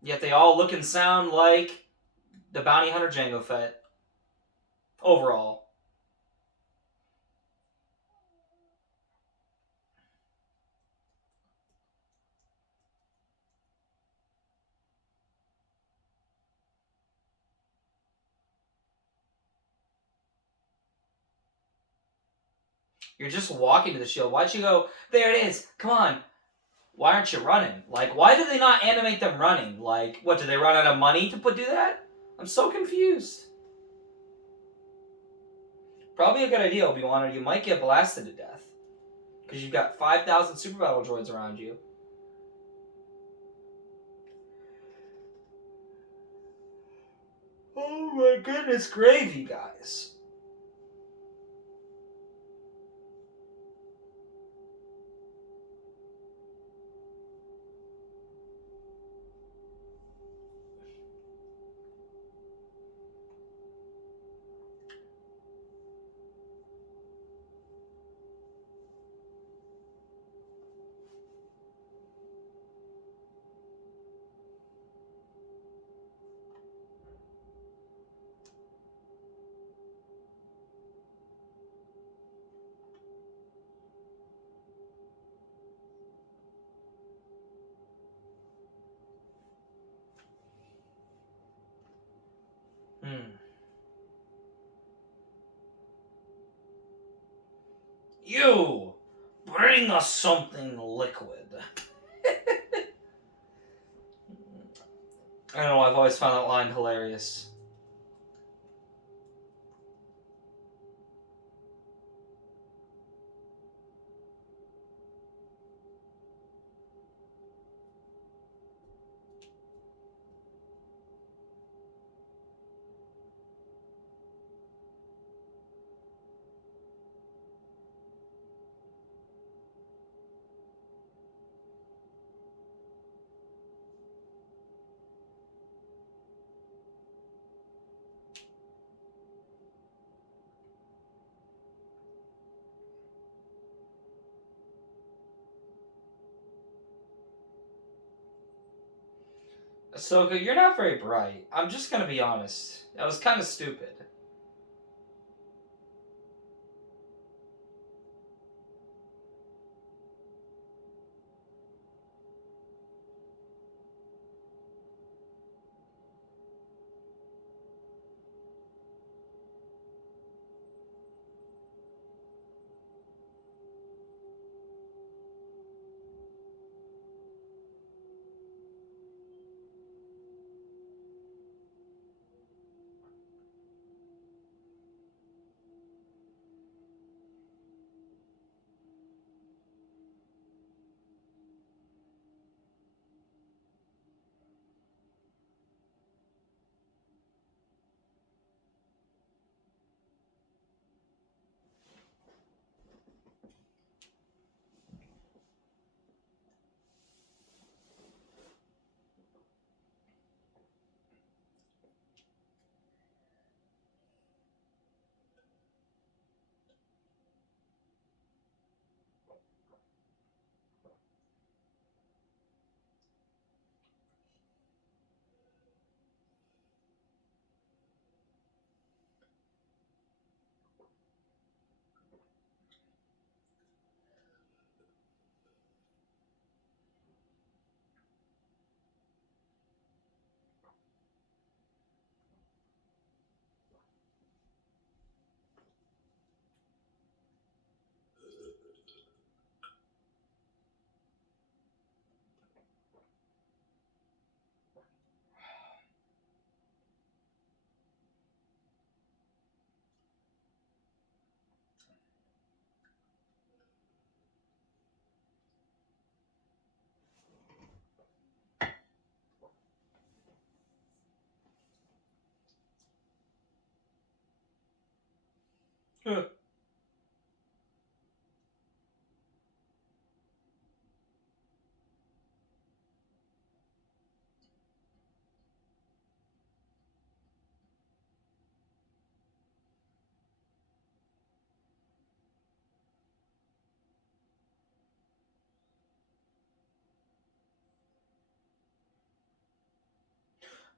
Yet they all look and sound like the Bounty Hunter Jango Fett. Overall. You're just walking to the shield. Why'd you go, there it is, come on. Why aren't you running? Like, why do they not animate them running? Like, what, do they run out of money to do that? I'm so confused. Probably a good idea, Obi-Wan, or you might get blasted to death. Because you've got 5,000 Super Battle Droids around you. Oh my goodness gravy, guys. You! Bring us something liquid. I don't know, I've always found that line hilarious. Ahsoka, you're not very bright. I'm just gonna be honest. That was kind of stupid.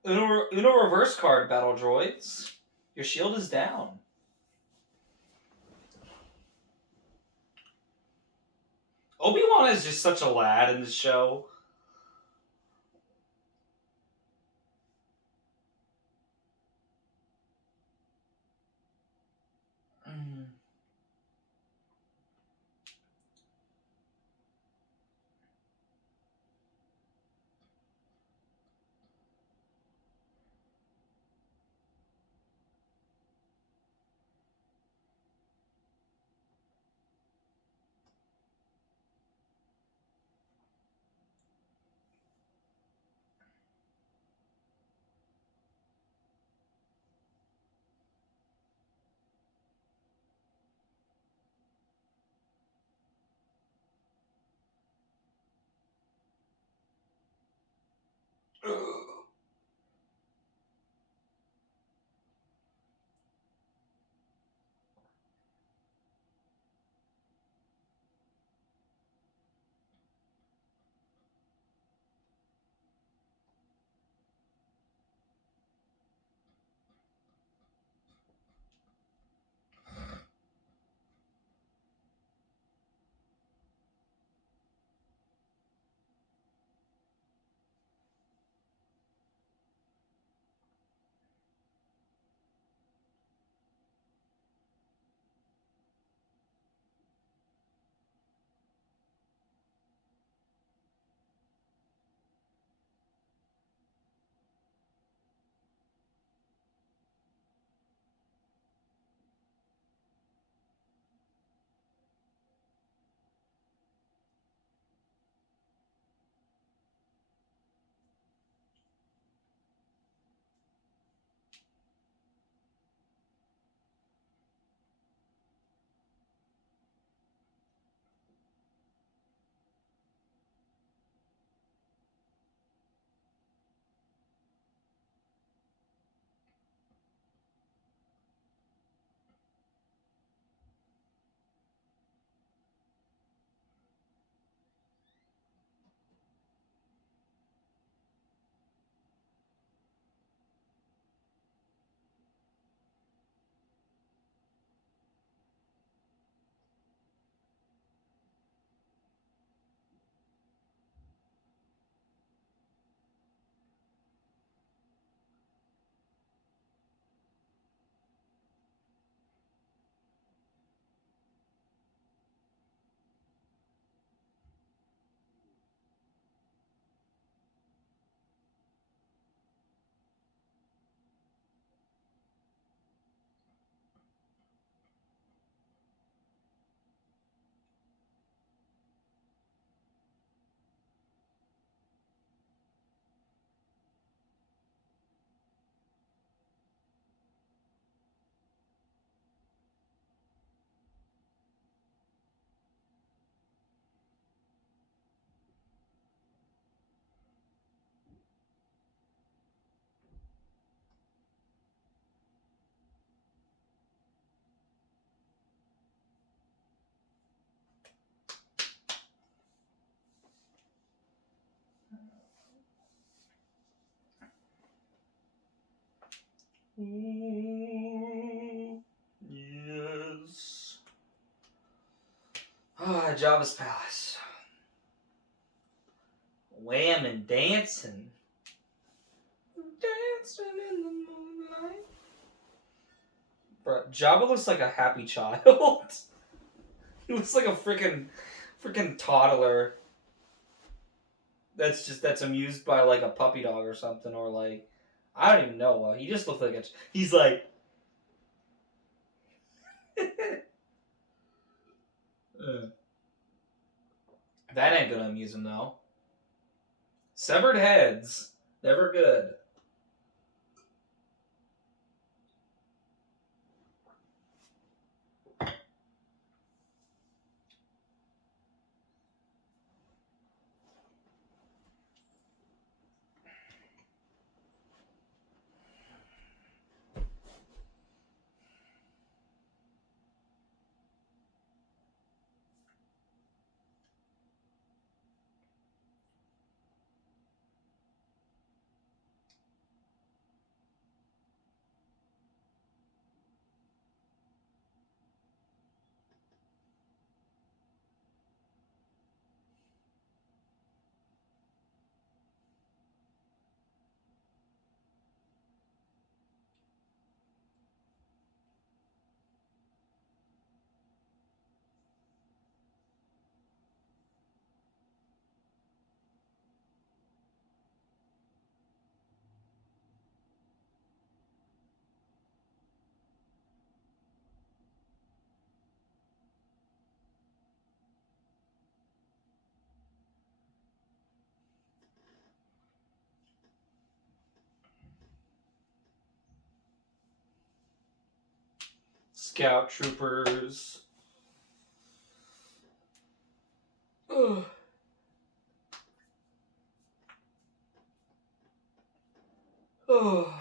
Uno reverse card, battle droids. Your shield is down. Obi-Wan is just such a lad in the show. Ooh, yes. Ah, Jabba's palace. Wham and dancing. Dancing in the moonlight. Bro, Jabba looks like a happy child. He looks like a freaking toddler. That's amused by like a puppy dog or something, or like I don't even know. He just looks like he's like. That ain't gonna amuse him though. Severed heads, never good. Scout troopers. Ugh. Ugh.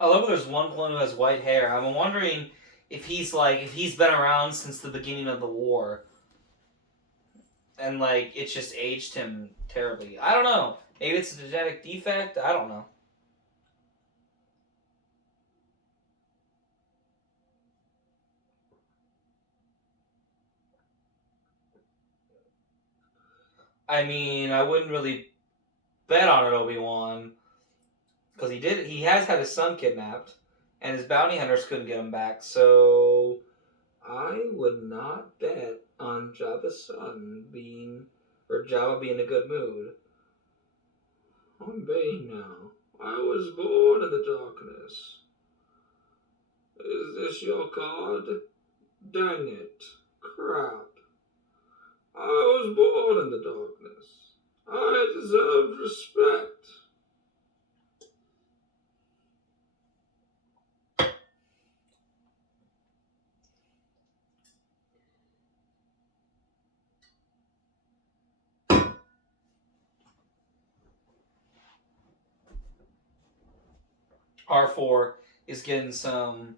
I love there's one clone who has white hair. I'm wondering if he's been around since the beginning of the war, and like it's just aged him terribly. I don't know. Maybe it's a genetic defect. I don't know. I mean, I wouldn't really bet on it, Obi-Wan, because he has had his son kidnapped, and his bounty hunters couldn't get him back. So I would not bet on Jabba's son Jabba being in a good mood. I'm Bane now. I was born in the darkness. Is this your card? Dang it. Crap. I was born in the darkness. I deserve respect. R4 is getting a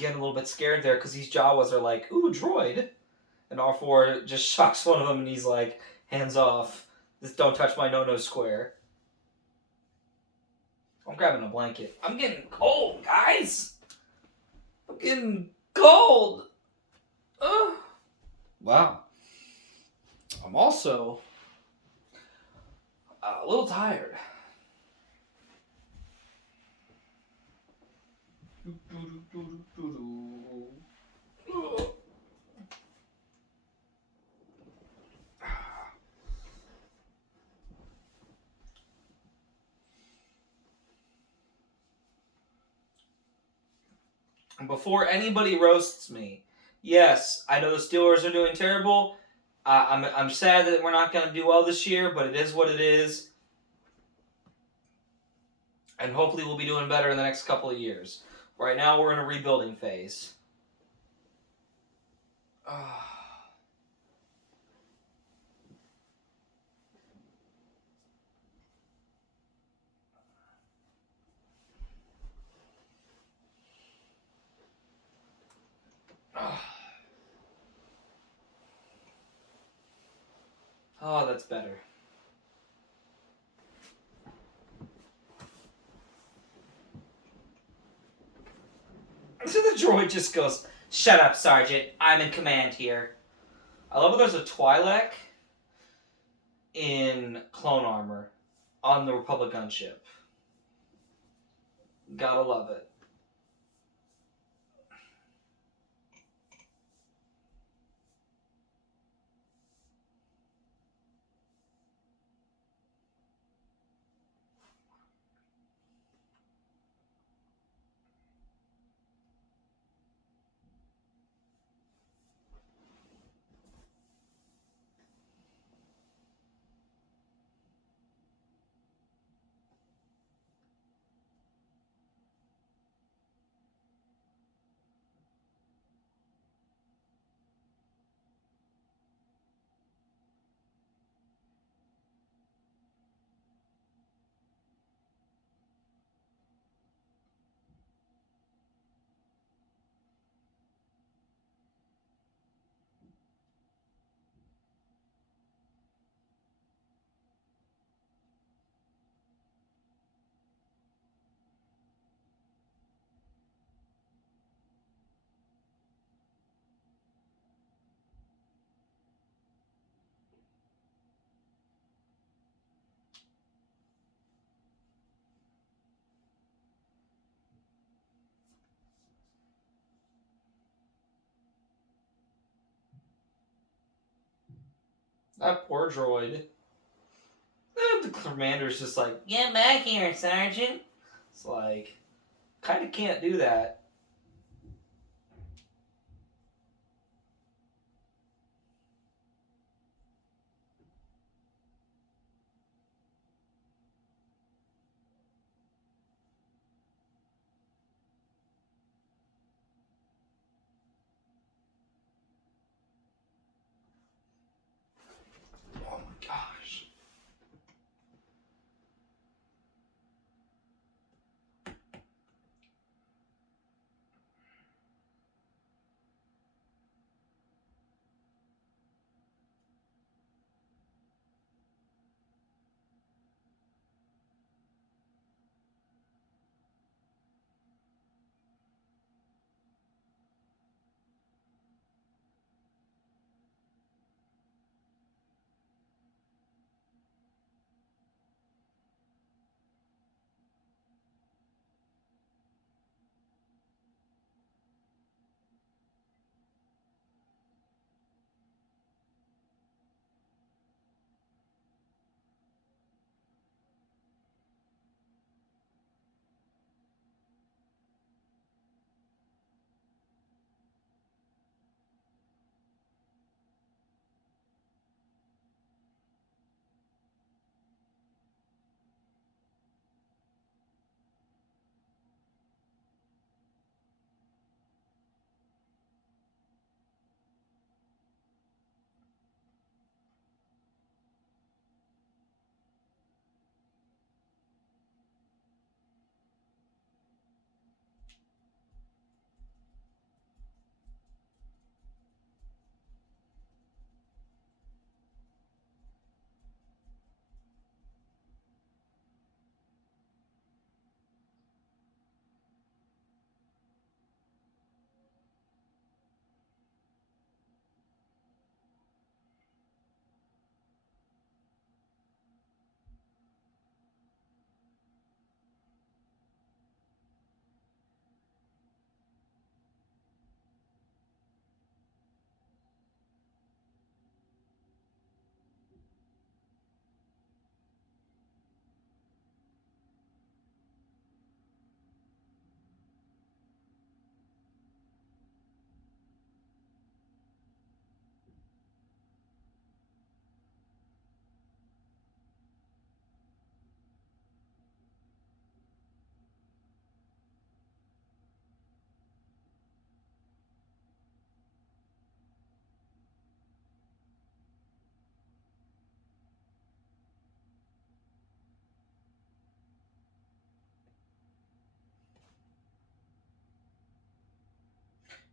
little bit scared there because these Jawas are like, ooh, droid. And R4 just shocks one of them and he's like, hands off. This don't touch my no-no square. I'm grabbing a blanket. I'm getting cold, guys. I'm getting cold. Ugh. Wow. I'm also a little tired. Before anybody roasts me, yes, I know the Steelers are doing terrible. I'm sad that we're not going to do well this year, but it is what it is. And hopefully we'll be doing better in the next couple of years. Right now we're in a rebuilding phase. Oh, that's better. So the droid just goes, "Shut up, Sergeant. I'm in command here." I love how there's a Twi'lek in clone armor on the Republic gunship. Gotta love it. That poor droid. The commander's just like, "Get back here, Sergeant." It's like, kind of can't do that. Oh my gosh.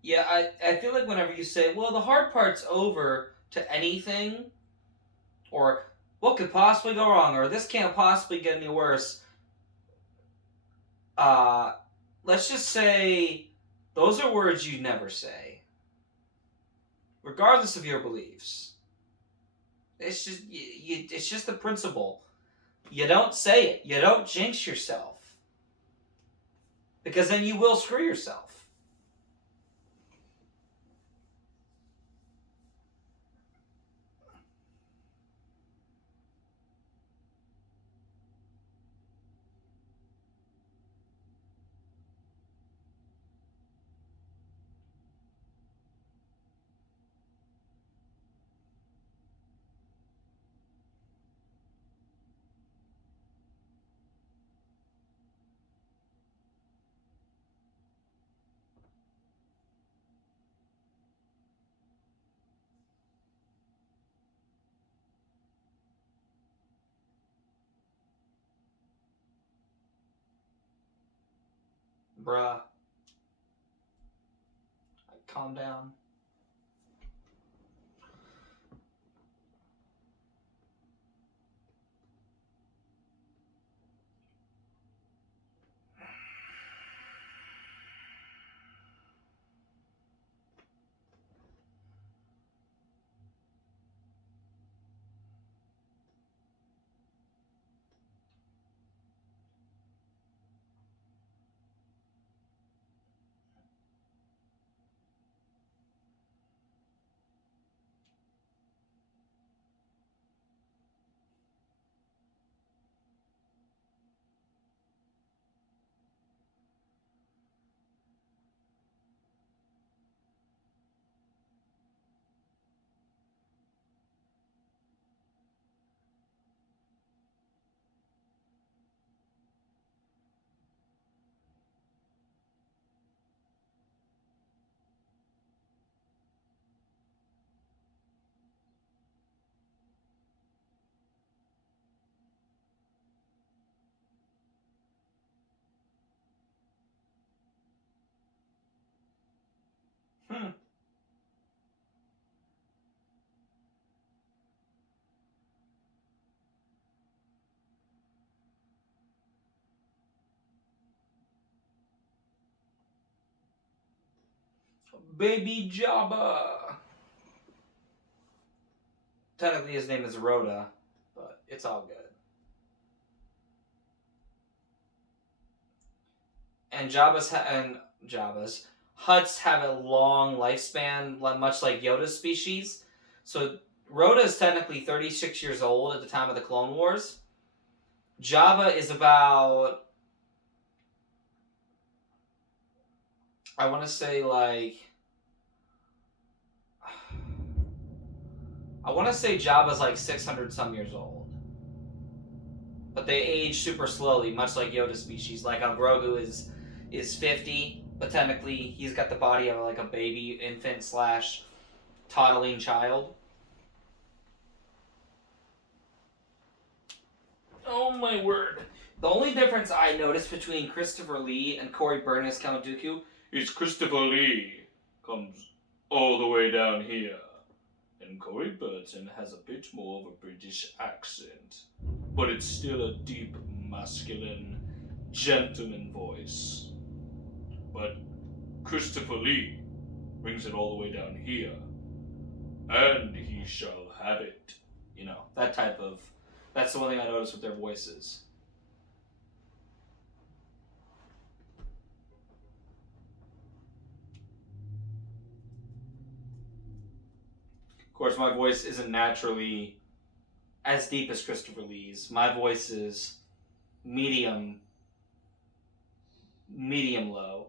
Yeah, I feel like whenever you say, well, the hard part's over to anything, or what could possibly go wrong, or this can't possibly get any worse, uh, let's just say those are words you never say, regardless of your beliefs. It's just the principle. You don't say it. You don't jinx yourself, because then you will screw yourself. Bruh, calm down. Hmm. Baby Jabba. Technically, his name is Rhoda, but it's all good. And Jabba's Hutts have a long lifespan, much like Yoda's species. So Rhoda is technically 36 years old at the time of the Clone Wars. Jabba is about, I want to say I want to say Jabba's like 600 some years old. But they age super slowly, much like Yoda's species. Like how Grogu is 50, but technically he's got the body of like a baby infant slash toddling child. Oh my word. The only difference I noticed between Christopher Lee and Corey Byrne as Count Dooku is Christopher Lee comes all the way down here, and Corey Burton has a bit more of a British accent, but it's still a deep, masculine, gentleman voice. But Christopher Lee brings it all the way down here, and he shall have it. You know, that type of. That's the one thing I noticed with their voices. Of course, my voice isn't naturally as deep as Christopher Lee's. My voice is medium, medium low.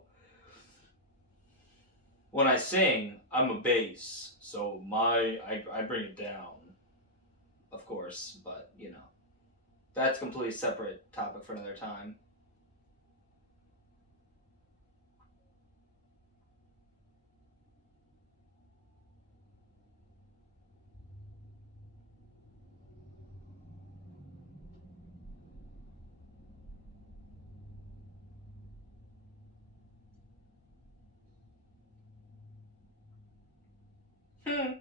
When I sing, I'm a bass, so I bring it down, of course, but you know, that's a completely separate topic for another time. Hmm.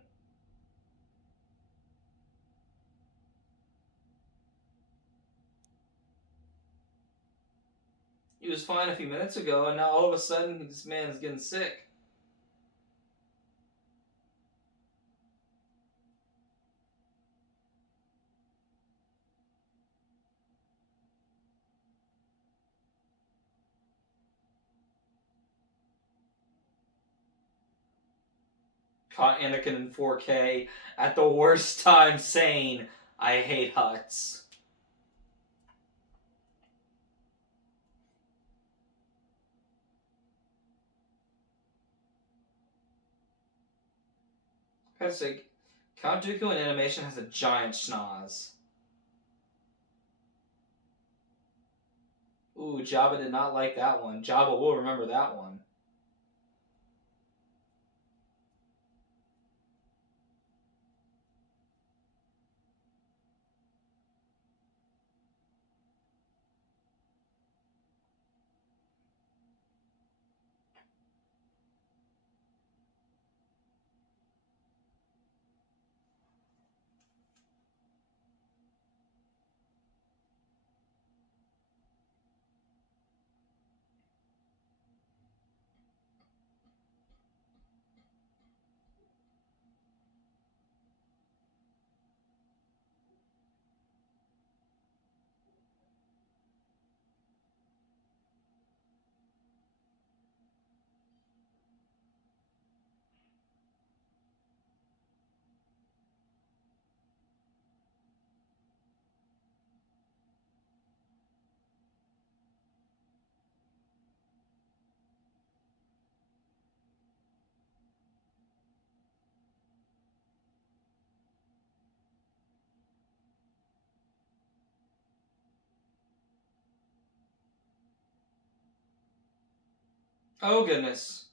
He was fine a few minutes ago, and now all of a sudden, this man is getting sick. Caught Anakin in 4K at the worst time saying, I hate Hutts. I gotta say, Count Dooku in animation has a giant schnoz. Ooh, Jabba did not like that one. Jabba will remember that one. Oh, goodness.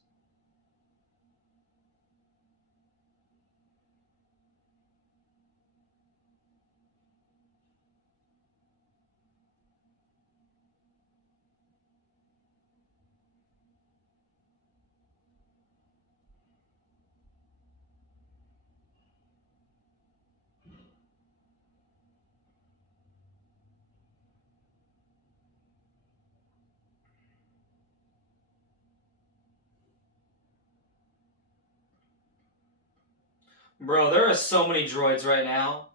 Bro, there are so many droids right now.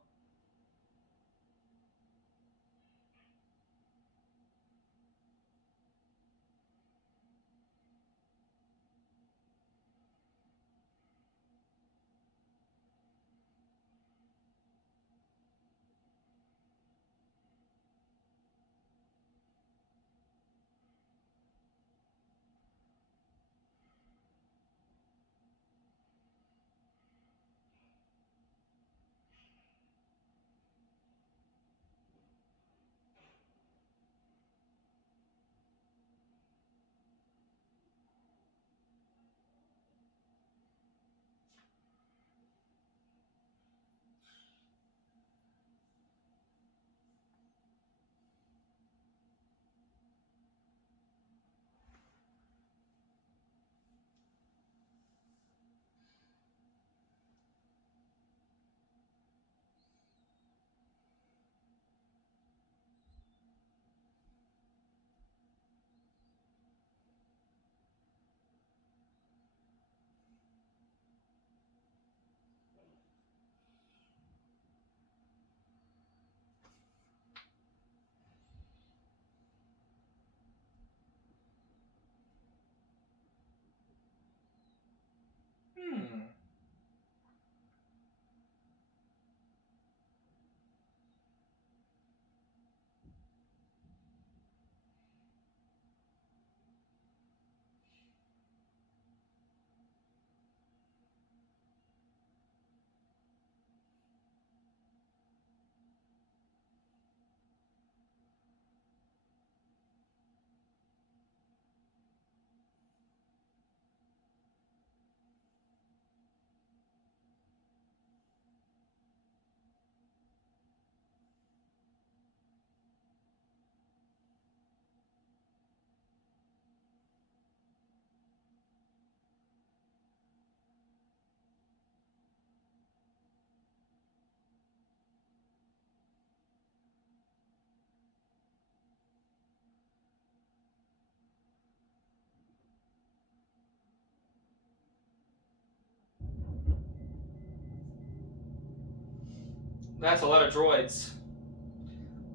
That's a lot of droids.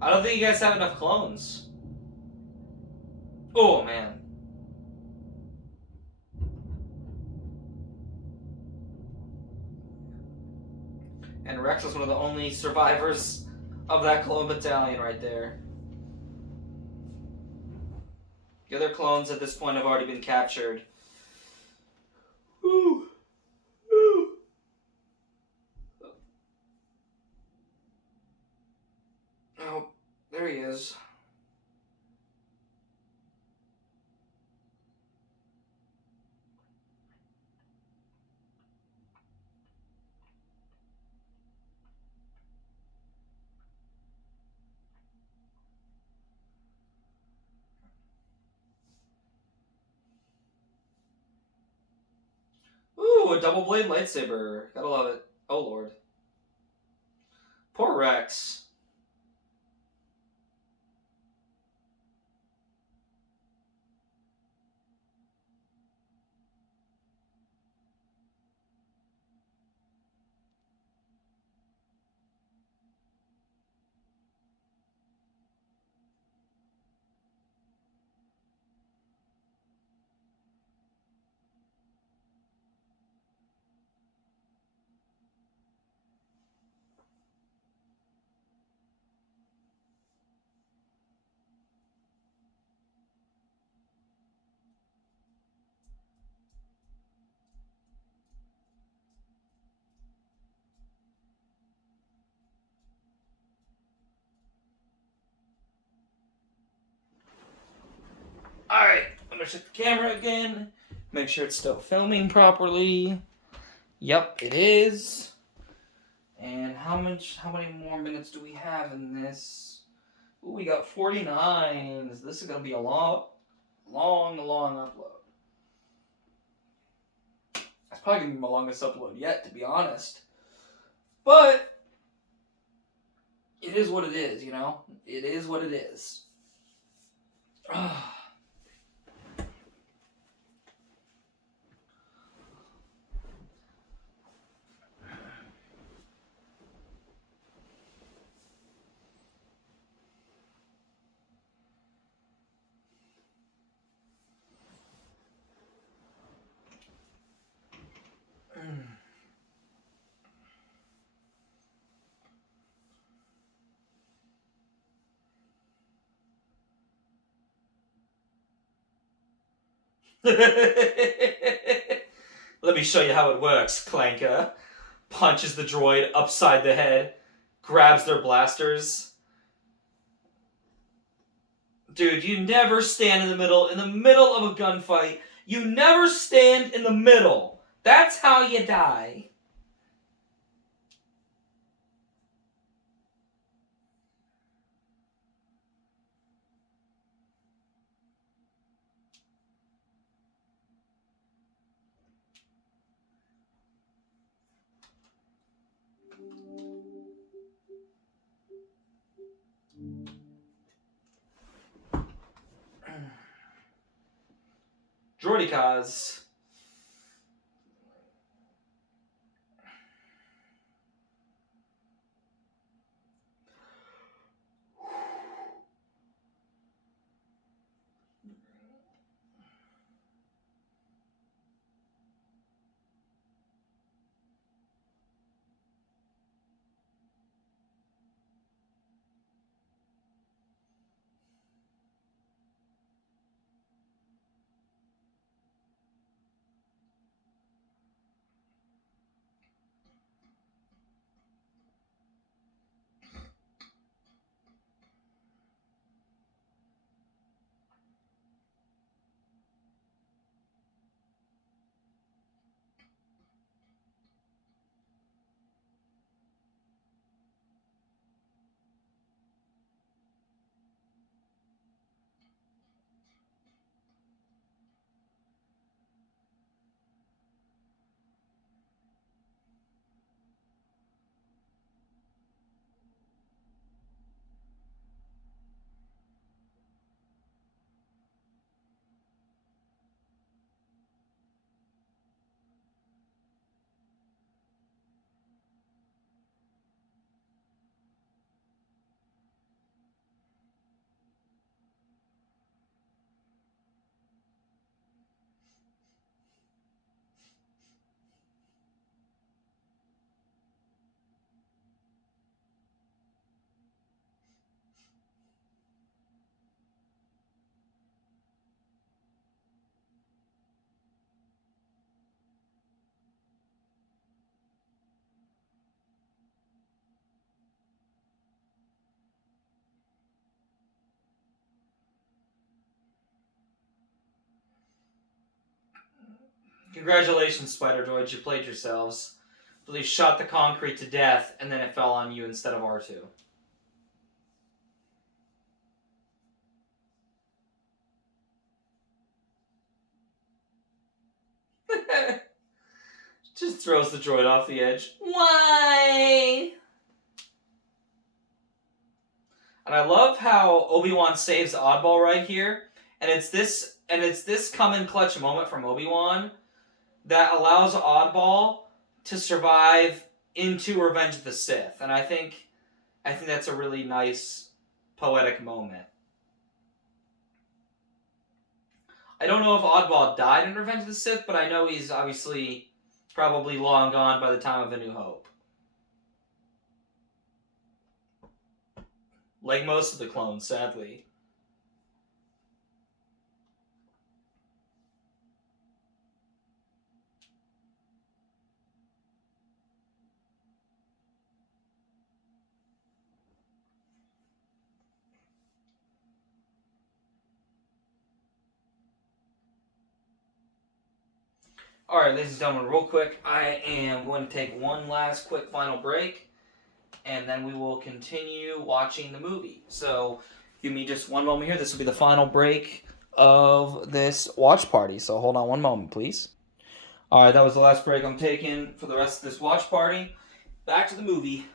I don't think you guys have enough clones. Oh, man. And Rex was one of the only survivors of that clone battalion right there. The other clones at this point have already been captured. Woo. Woo. Oh, there he is. Ooh, a double blade lightsaber. Gotta love it. Oh, Lord. Poor Rex. Alright, I'm gonna check the camera again. Make sure it's still filming properly. Yep, it is. And how many more minutes do we have in this? Ooh, we got 49. This is gonna be a long upload. That's probably gonna be my longest upload yet, to be honest. But it is what it is, you know? It is what it is. Let me show you how it works, Clanker. Punches the droid upside the head, grabs their blasters. Dude, you never stand in the middle of a gunfight. You never stand in the middle. That's how you die. Droidicas. Congratulations, Spider Droids, you played yourselves. But shot the concrete to death, and then it fell on you instead of R2. Just throws the droid off the edge. Why? And I love how Obi-Wan saves Oddball right here, and it's this come in clutch moment from Obi-Wan that allows Oddball to survive into Revenge of the Sith, and I think that's a really nice poetic moment. I don't know if Oddball died in Revenge of the Sith, but I know he's obviously probably long gone by the time of A New Hope. Like most of the clones, sadly. Alright, ladies and gentlemen, real quick, I am going to take one last quick final break, and then we will continue watching the movie. So, give me just one moment here. This will be the final break of this watch party. So, hold on one moment, please. Alright, that was the last break I'm taking for the rest of this watch party. Back to the movie.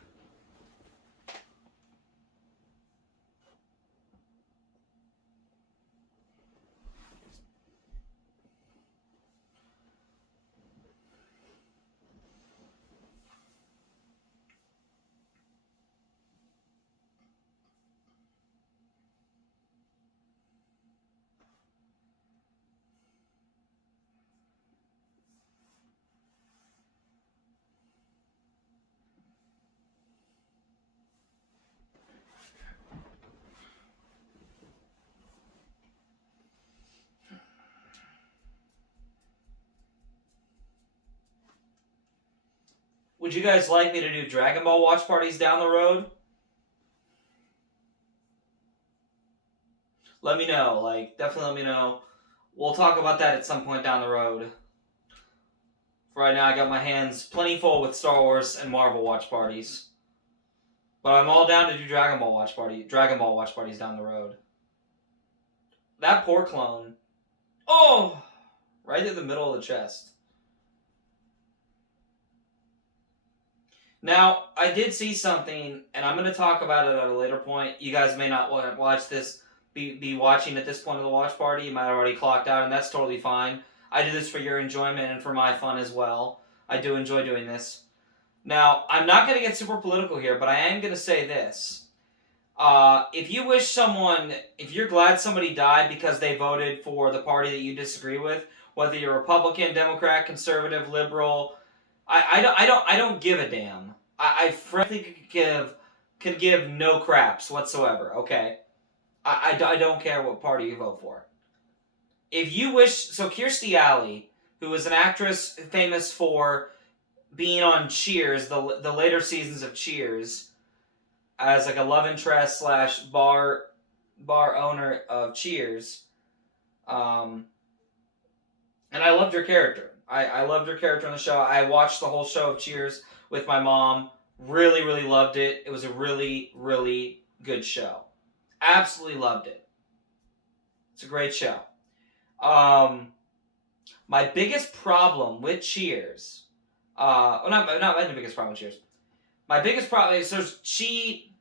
Would you guys like me to do Dragon Ball watch parties down the road? Let me know. Definitely let me know. We'll talk about that at some point down the road. For right now, I got my hands plenty full with Star Wars and Marvel watch parties. But I'm all down to do Dragon Ball watch parties down the road. That poor clone. Oh! Right in the middle of the chest. Now, I did see something, and I'm going to talk about it at a later point. You guys may not watch this, be watching at this point of the watch party. You might have already clocked out, and that's totally fine. I do this for your enjoyment and for my fun as well. I do enjoy doing this. Now, I'm not going to get super political here, but I am going to say this. If you're glad somebody died because they voted for the party that you disagree with, whether you're Republican, Democrat, conservative, liberal, I don't give a damn. I frankly can give no craps whatsoever. Okay, I don't care what party you vote for. If you wish, so Kirstie Alley, who is an actress famous for being on Cheers, the later seasons of Cheers, as like a love interest / bar owner of Cheers, and I loved her character. I loved her character on the show. I watched the whole show of Cheers with my mom. Really, really loved it. It was a really, really good show. Absolutely loved it. It's a great show. My biggest problem with Cheers, not my biggest problem with Cheers. My biggest problem is she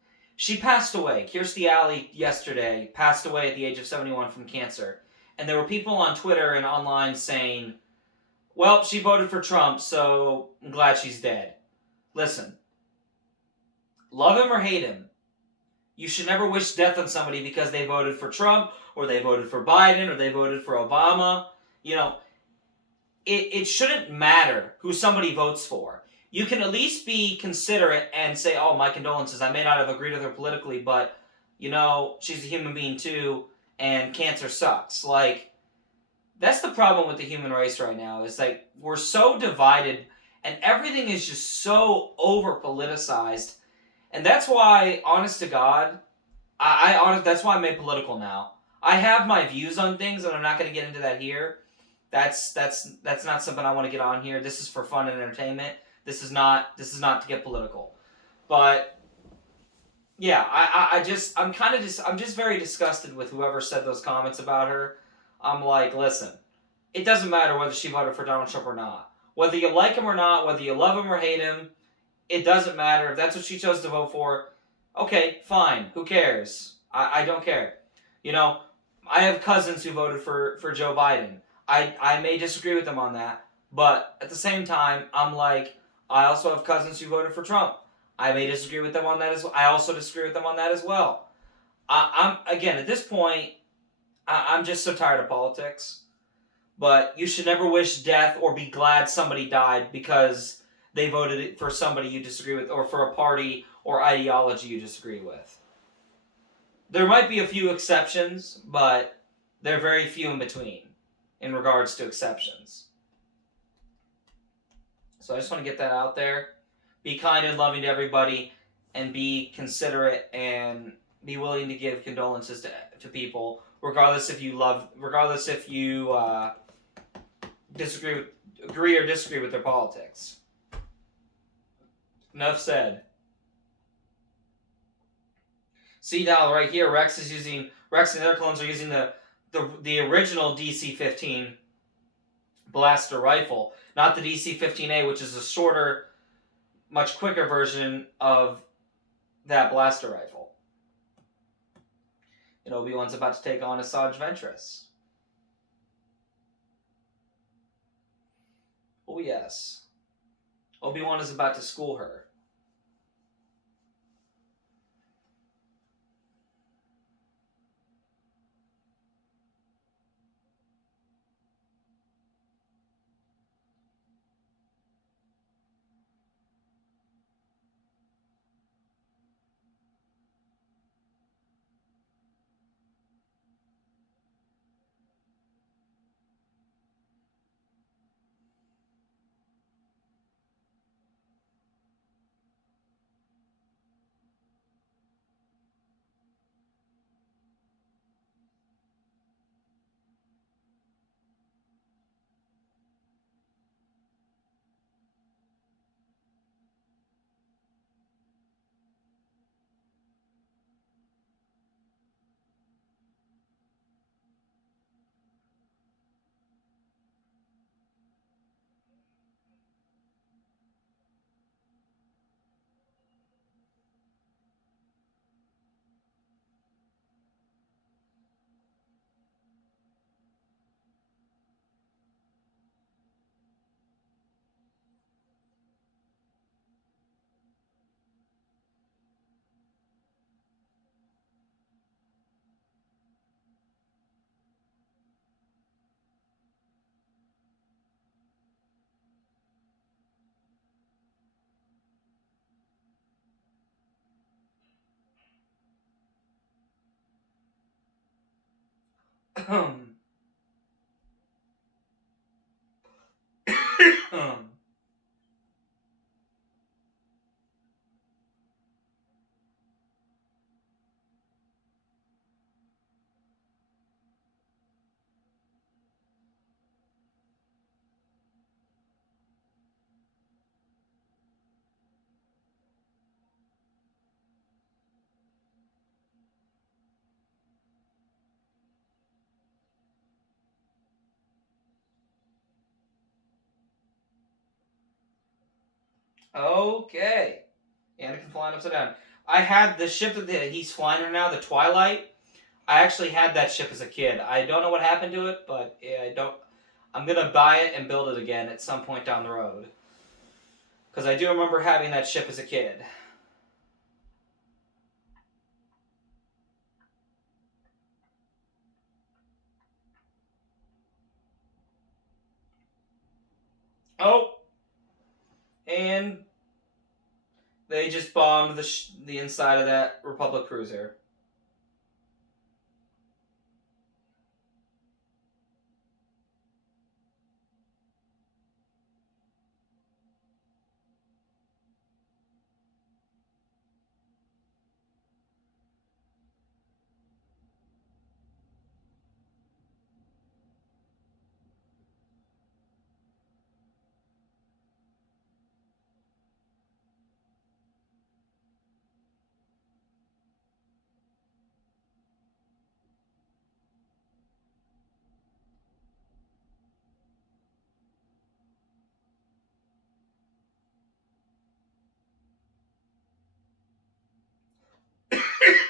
passed away. Kirstie Alley yesterday passed away at the age of 71 from cancer. And there were people on Twitter and online saying, well, she voted for Trump, so I'm glad she's dead. Listen, love him or hate him, you should never wish death on somebody because they voted for Trump, or they voted for Biden, or they voted for Obama. You know, it shouldn't matter who somebody votes for. You can at least be considerate and say, oh, my condolences, I may not have agreed with her politically, but, she's a human being too, and cancer sucks. That's the problem with the human race right now, is we're so divided, and everything is just so over-politicized. And that's why, honest to God, that's why I'm made political now. I have my views on things, and I'm not going to get into that here. That's not something I want to get on here. This is for fun and entertainment. This is not to get political. But yeah, I'm just very disgusted with whoever said those comments about her. I'm like, listen, it doesn't matter whether she voted for Donald Trump or not. Whether you like him or not, whether you love him or hate him, it doesn't matter. If that's what she chose to vote for, okay, fine. Who cares? I don't care. You know, I have cousins who voted for Joe Biden. I may disagree with them on that, but at the same time, I'm like, I also have cousins who voted for Trump. I may disagree with them on that as well. I also disagree with them on that as well. I'm again at this point, I'm just so tired of politics. But you should never wish death or be glad somebody died because they voted for somebody you disagree with or for a party or ideology you disagree with. There might be a few exceptions, but they're very few in between in regards to exceptions. So I just want to get that out there. Be kind and loving to everybody, and be considerate and be willing to give condolences to people, regardless if you agree or disagree with their politics. Enough said. See now, right here, Rex and the other clones are using the original DC-15 blaster rifle, not the DC-15A, which is a shorter, much quicker version of that blaster rifle. And Obi-Wan's about to take on Asajj Ventress. Oh yes. Obi-Wan is about to school her. Okay. Anakin flying upside down. I had the ship that he's flying in now, the Twilight. I actually had that ship as a kid. I don't know what happened to it, but yeah, I'm gonna buy it and build it again at some point down the road. Because I do remember having that ship as a kid. Oh, and they just bombed the inside of that Republic cruiser.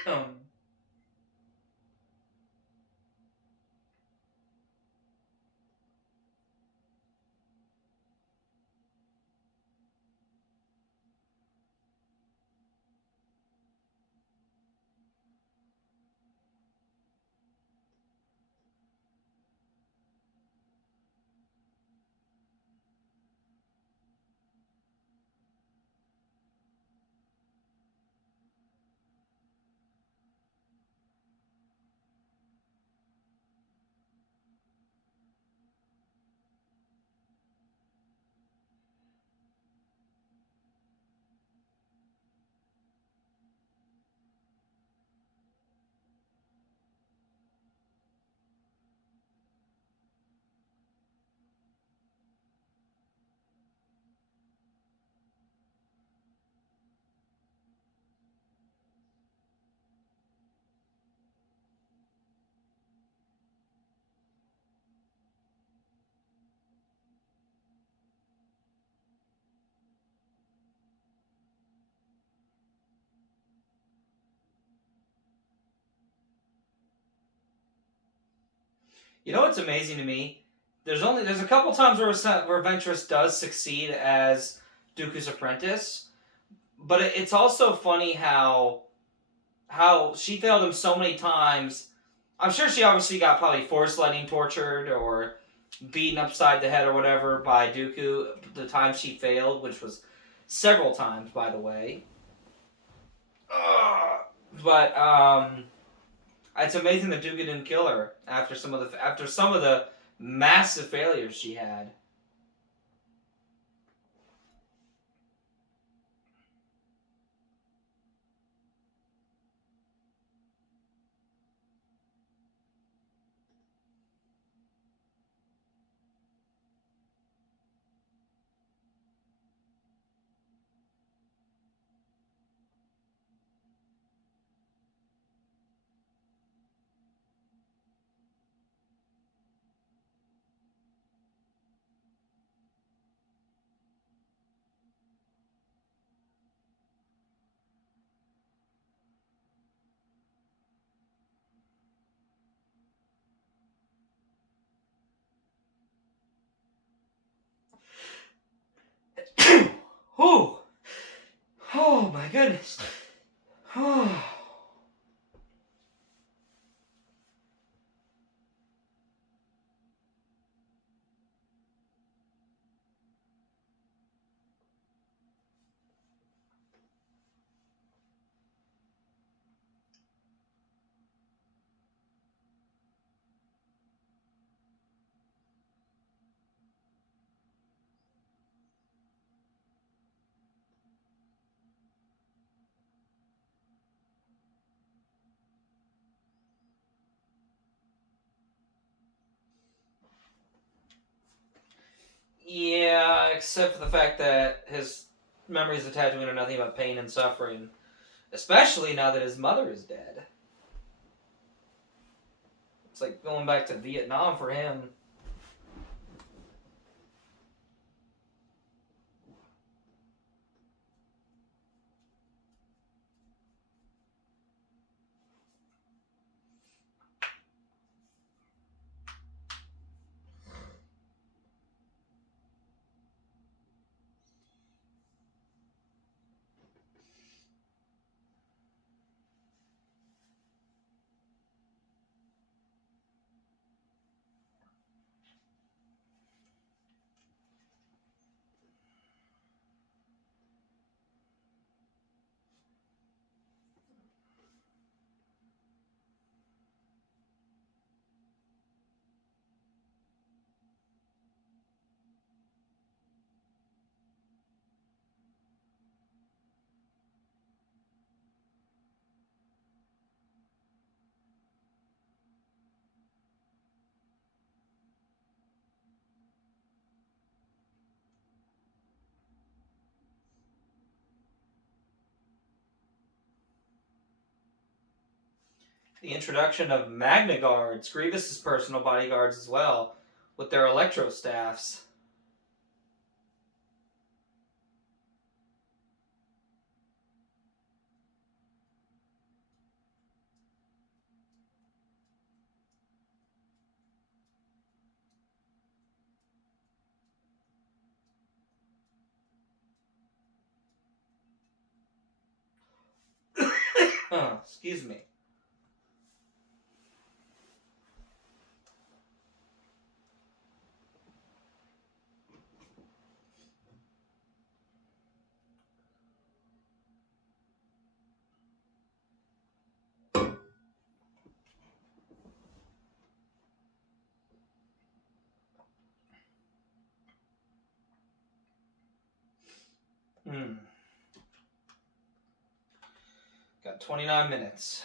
You know what's amazing to me? There's a couple times where Ventress does succeed as Dooku's apprentice, but it's also funny how she failed him so many times. I'm sure she obviously got probably force lightning tortured or beaten upside the head or whatever by Dooku the time she failed, which was several times, by the way. But it's amazing that Dooku didn't kill her after some of the massive failures she had. Whew. Oh my goodness. Yeah, except for the fact that his memories of Tatooine are nothing but pain and suffering. Especially now that his mother is dead. It's like going back to Vietnam for him. The introduction of Magna Guards, Grievous's personal bodyguards as well, with their electro staffs. Excuse me. Got 29 minutes.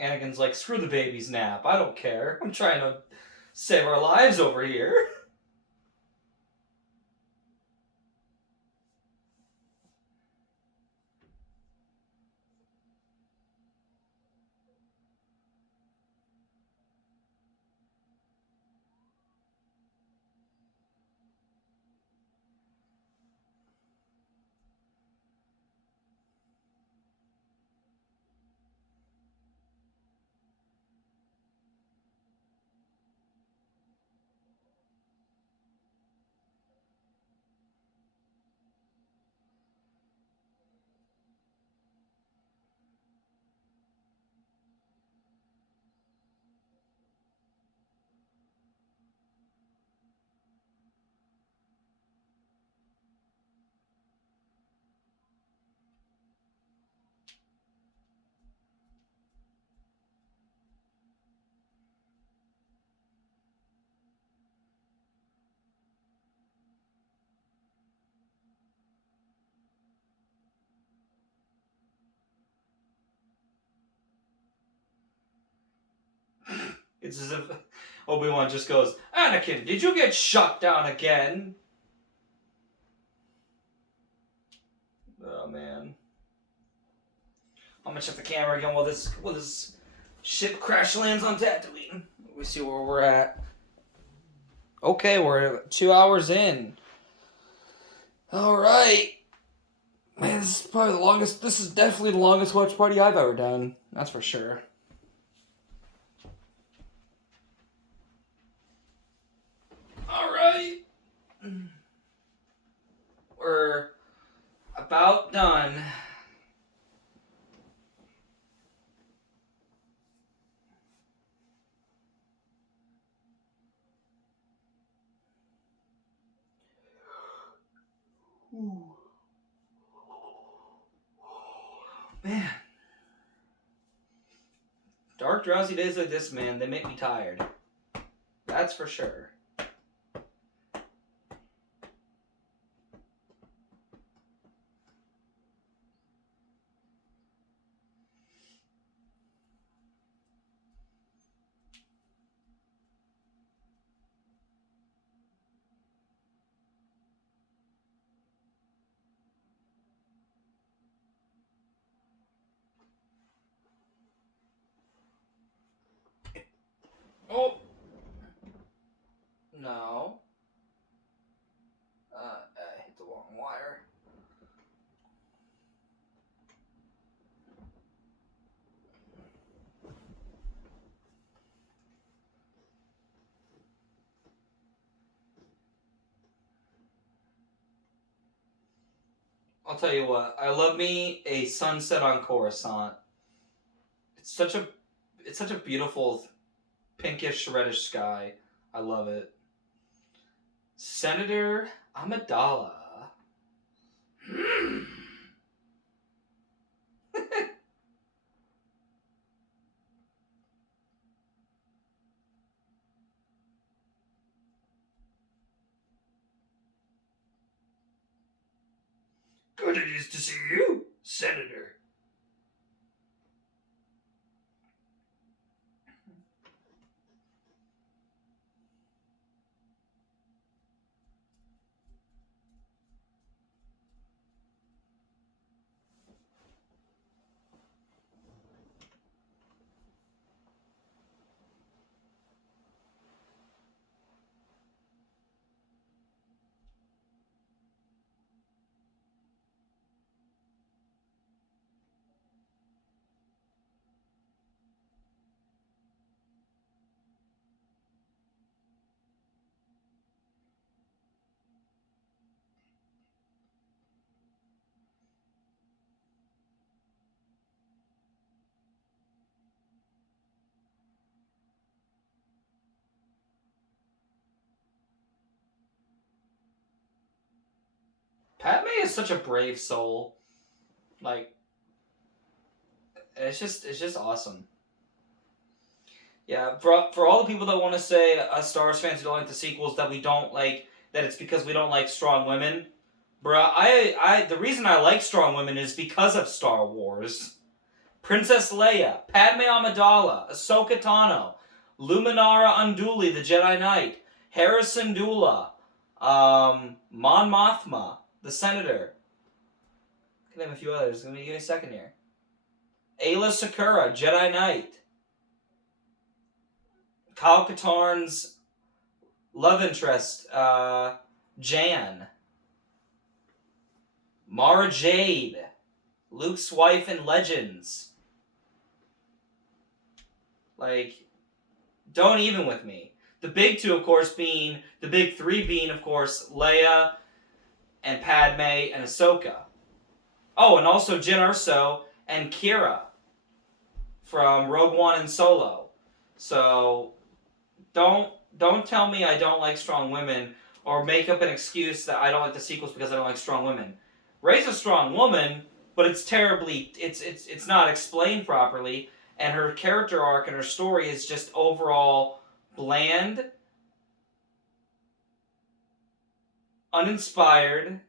Anakin's like, screw the baby's nap. I don't care. I'm trying to save our lives over here. It's as if Obi-Wan just goes, Anakin, did you get shot down again? Oh, man. I'm gonna check the camera again while this ship crash lands on Tatooine. We see where we're at. Okay, we're 2 hours in. Alright. Man, this is probably the longest, this is definitely the longest watch party I've ever done. That's for sure. Alright. We're about done. Ooh. Man. Dark, drowsy days like this, man, they make me tired. That's for sure. Oh! No. I hit the wrong wire. I'll tell you what, I love me a sunset on Coruscant. It's such a beautiful pinkish reddish sky. I love it. Senator Amidala. Good it is to see you, Senator. Padme is such a brave soul. Like, it's just awesome. Yeah, for all the people that want to say us Star Wars fans who don't like the sequels that we don't like that it's because we don't like strong women, bruh. The reason I like strong women is because of Star Wars. Princess Leia, Padme Amidala, Ahsoka Tano, Luminara Unduli, the Jedi Knight, Hera Syndulla, Mon Mothma, the Senator. I can name a few others. Give me a second here. Ayla Secura, Jedi Knight. Kyle Katarn's love interest, Jan. Mara Jade, Luke's wife in Legends. Like, don't even with me. The big two, of course, being, the big three being, of course, Leia and Padme and Ahsoka. Oh, and also Jyn Erso and Qi'ra from Rogue One and Solo. So, don't tell me I don't like strong women or make up an excuse that I don't like the sequels because I don't like strong women. Rey's a strong woman, but it's terribly it's not explained properly, and her character arc and her story is just overall bland, uninspired,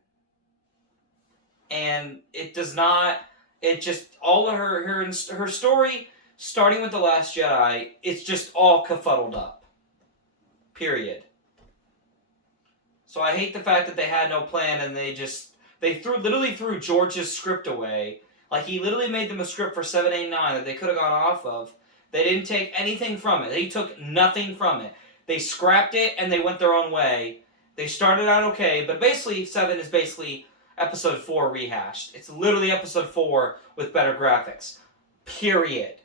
and it does not. It just all of her story, starting with The Last Jedi, it's just all kerfuddled up. Period. So I hate the fact that they had no plan and they literally threw George's script away. Like, he literally made them a script for 7, 8, 9 that they could have gone off of. They didn't take anything from it. They took nothing from it. They scrapped it and they went their own way. They started out okay, but basically 7 is basically episode 4 rehashed. It's literally episode 4 with better graphics. Period.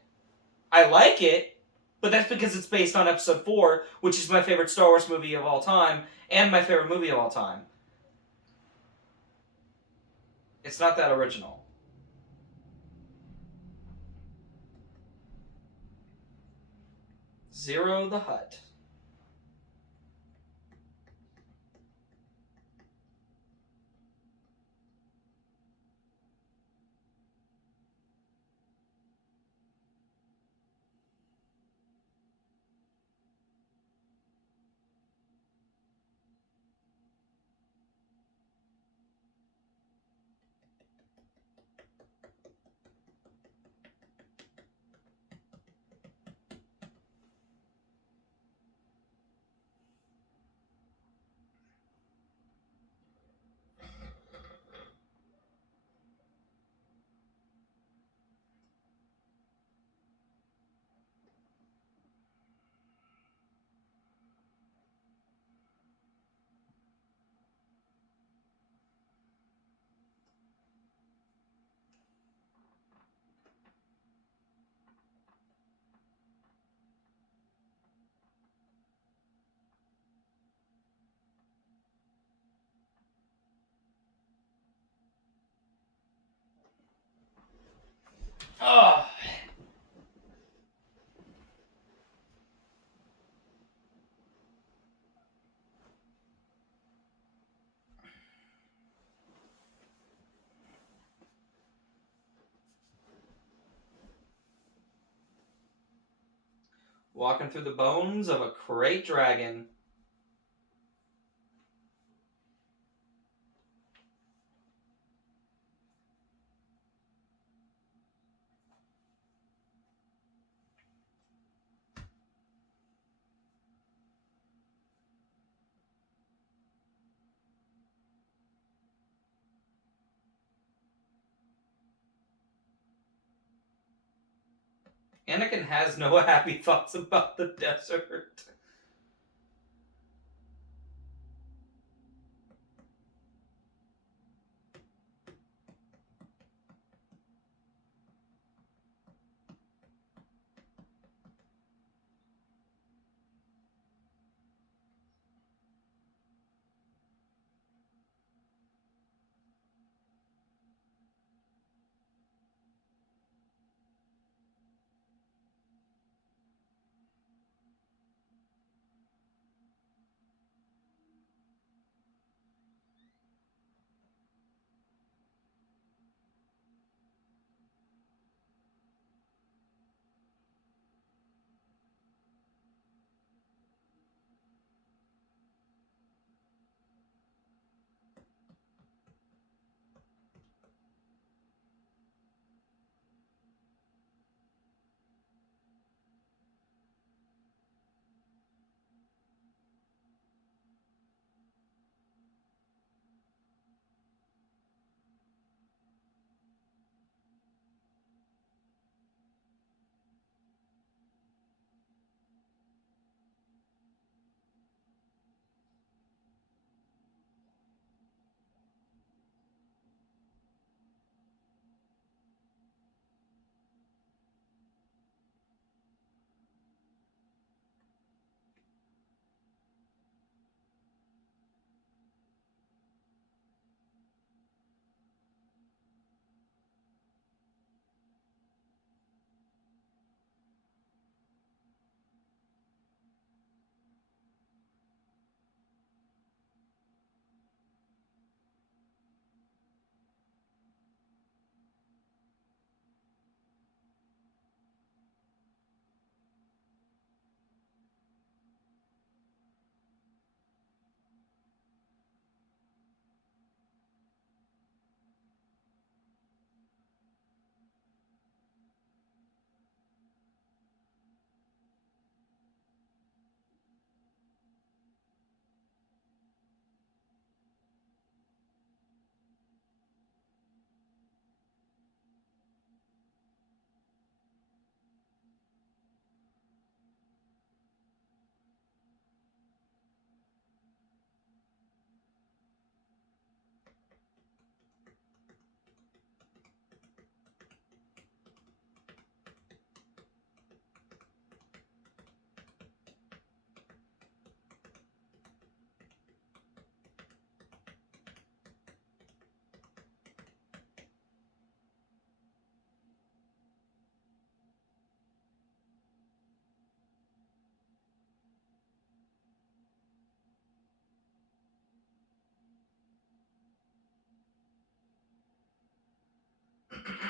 I like it, but that's because it's based on episode 4, which is my favorite Star Wars movie of all time, and my favorite movie of all time. It's not that original. Zero the Hutt. Ugh. Walking through the bones of a krayt dragon. Anakin has no happy thoughts about the desert.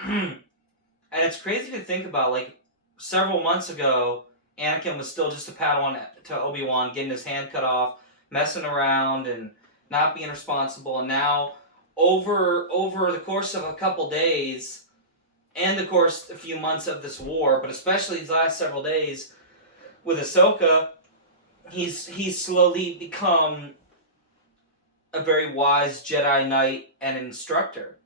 And it's crazy to think about, like, several months ago, Anakin was still just a Padawan to Obi-Wan, getting his hand cut off, messing around, and not being responsible. And now, over the course of a couple days, and the course a few months of this war, but especially these last several days with Ahsoka, he's slowly become a very wise Jedi Knight and instructor.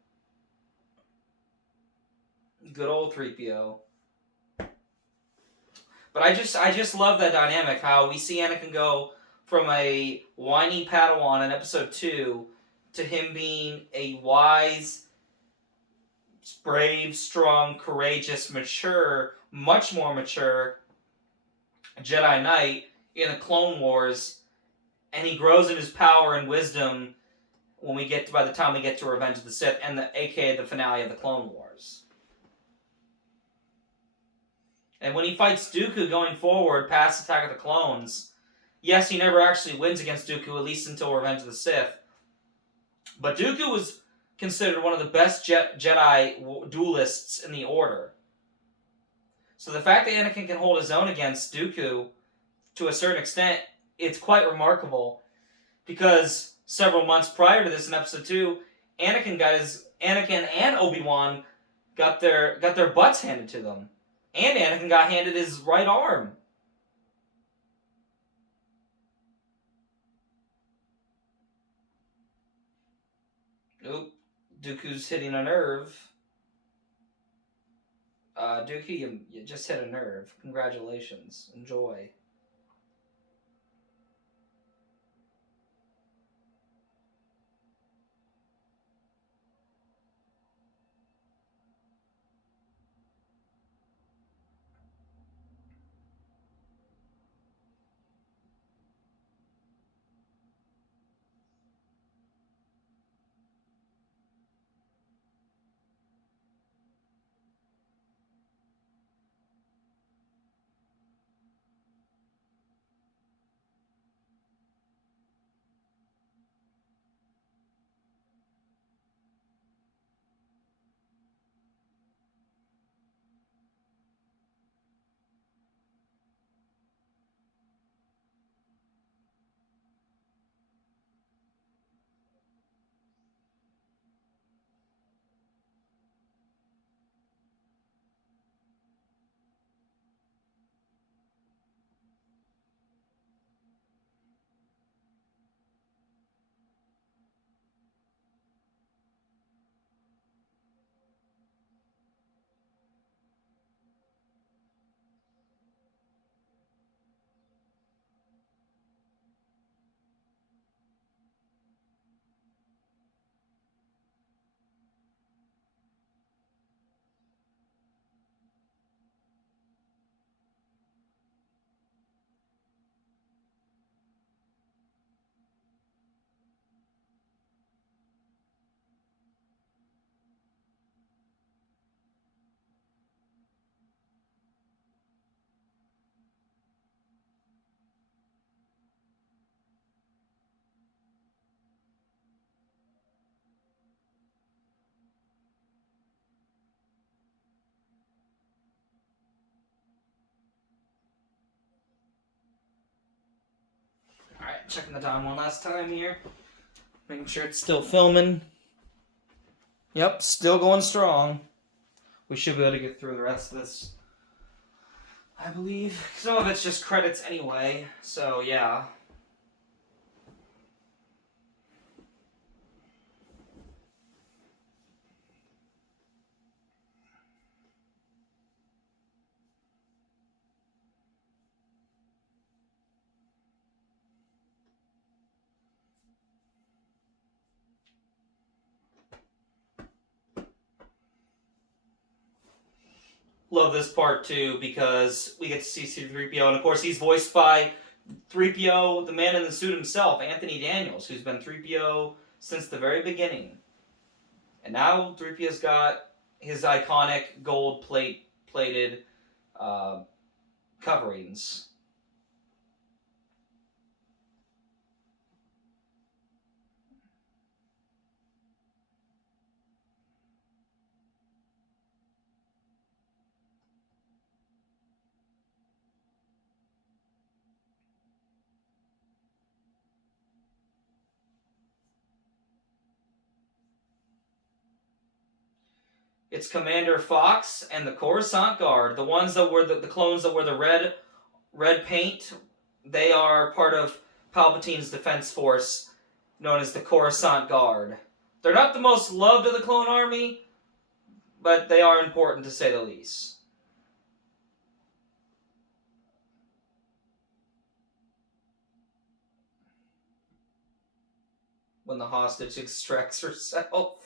Good old 3PO. But I just love that dynamic, how we see Anakin go from a whiny Padawan in episode 2 to him being a wise, brave, strong, courageous, mature, much more mature Jedi Knight in the Clone Wars, and he grows in his power and wisdom when we get to, by the time we get to Revenge of the Sith and aka the finale of the Clone Wars. And when he fights Dooku going forward past Attack of the Clones, yes, he never actually wins against Dooku, at least until Revenge of the Sith. But Dooku was considered one of the best Jedi duelists in the Order. So the fact that Anakin can hold his own against Dooku, to a certain extent, it's quite remarkable. Because several months prior to this, in Episode 2, Anakin and Obi-Wan got their butts handed to them. And Anakin got handed his right arm. Oop. Dooku's hitting a nerve. Dookie, you just hit a nerve. Congratulations. Enjoy. Alright, checking the time one last time here. Making sure it's still filming. Yep, still going strong. We should be able to get through the rest of this, I believe. Some of it's just credits anyway, so yeah. Love this part too because we get to see C-3PO, and of course he's voiced by 3PO, the man in the suit himself, Anthony Daniels, who's been 3PO since the very beginning. And now 3PO's got his iconic gold plated coverings. It's Commander Fox and the Coruscant Guard, the ones that were the clones that were the red paint. They are part of Palpatine's defense force, known as the Coruscant Guard. They're not the most loved of the clone army, but they are important to say the least. When the hostage extracts herself.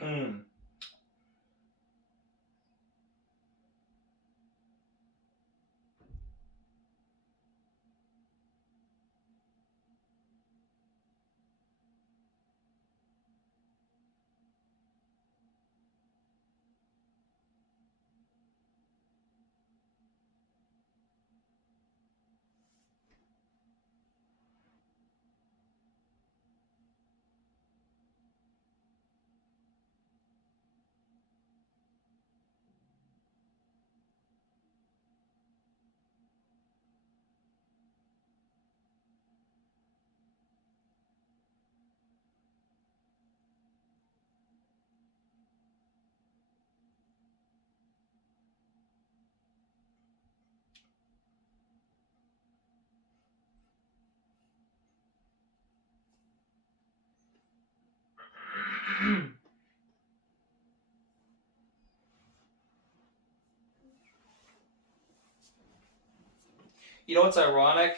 Mm. You know what's ironic?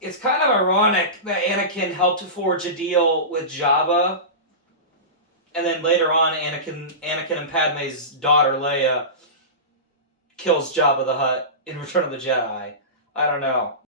It's kind of ironic that Anakin helped forge a deal with Jabba, and then later on, Anakin and Padme's daughter Leia kills Jabba the Hutt in Return of the Jedi. I don't know.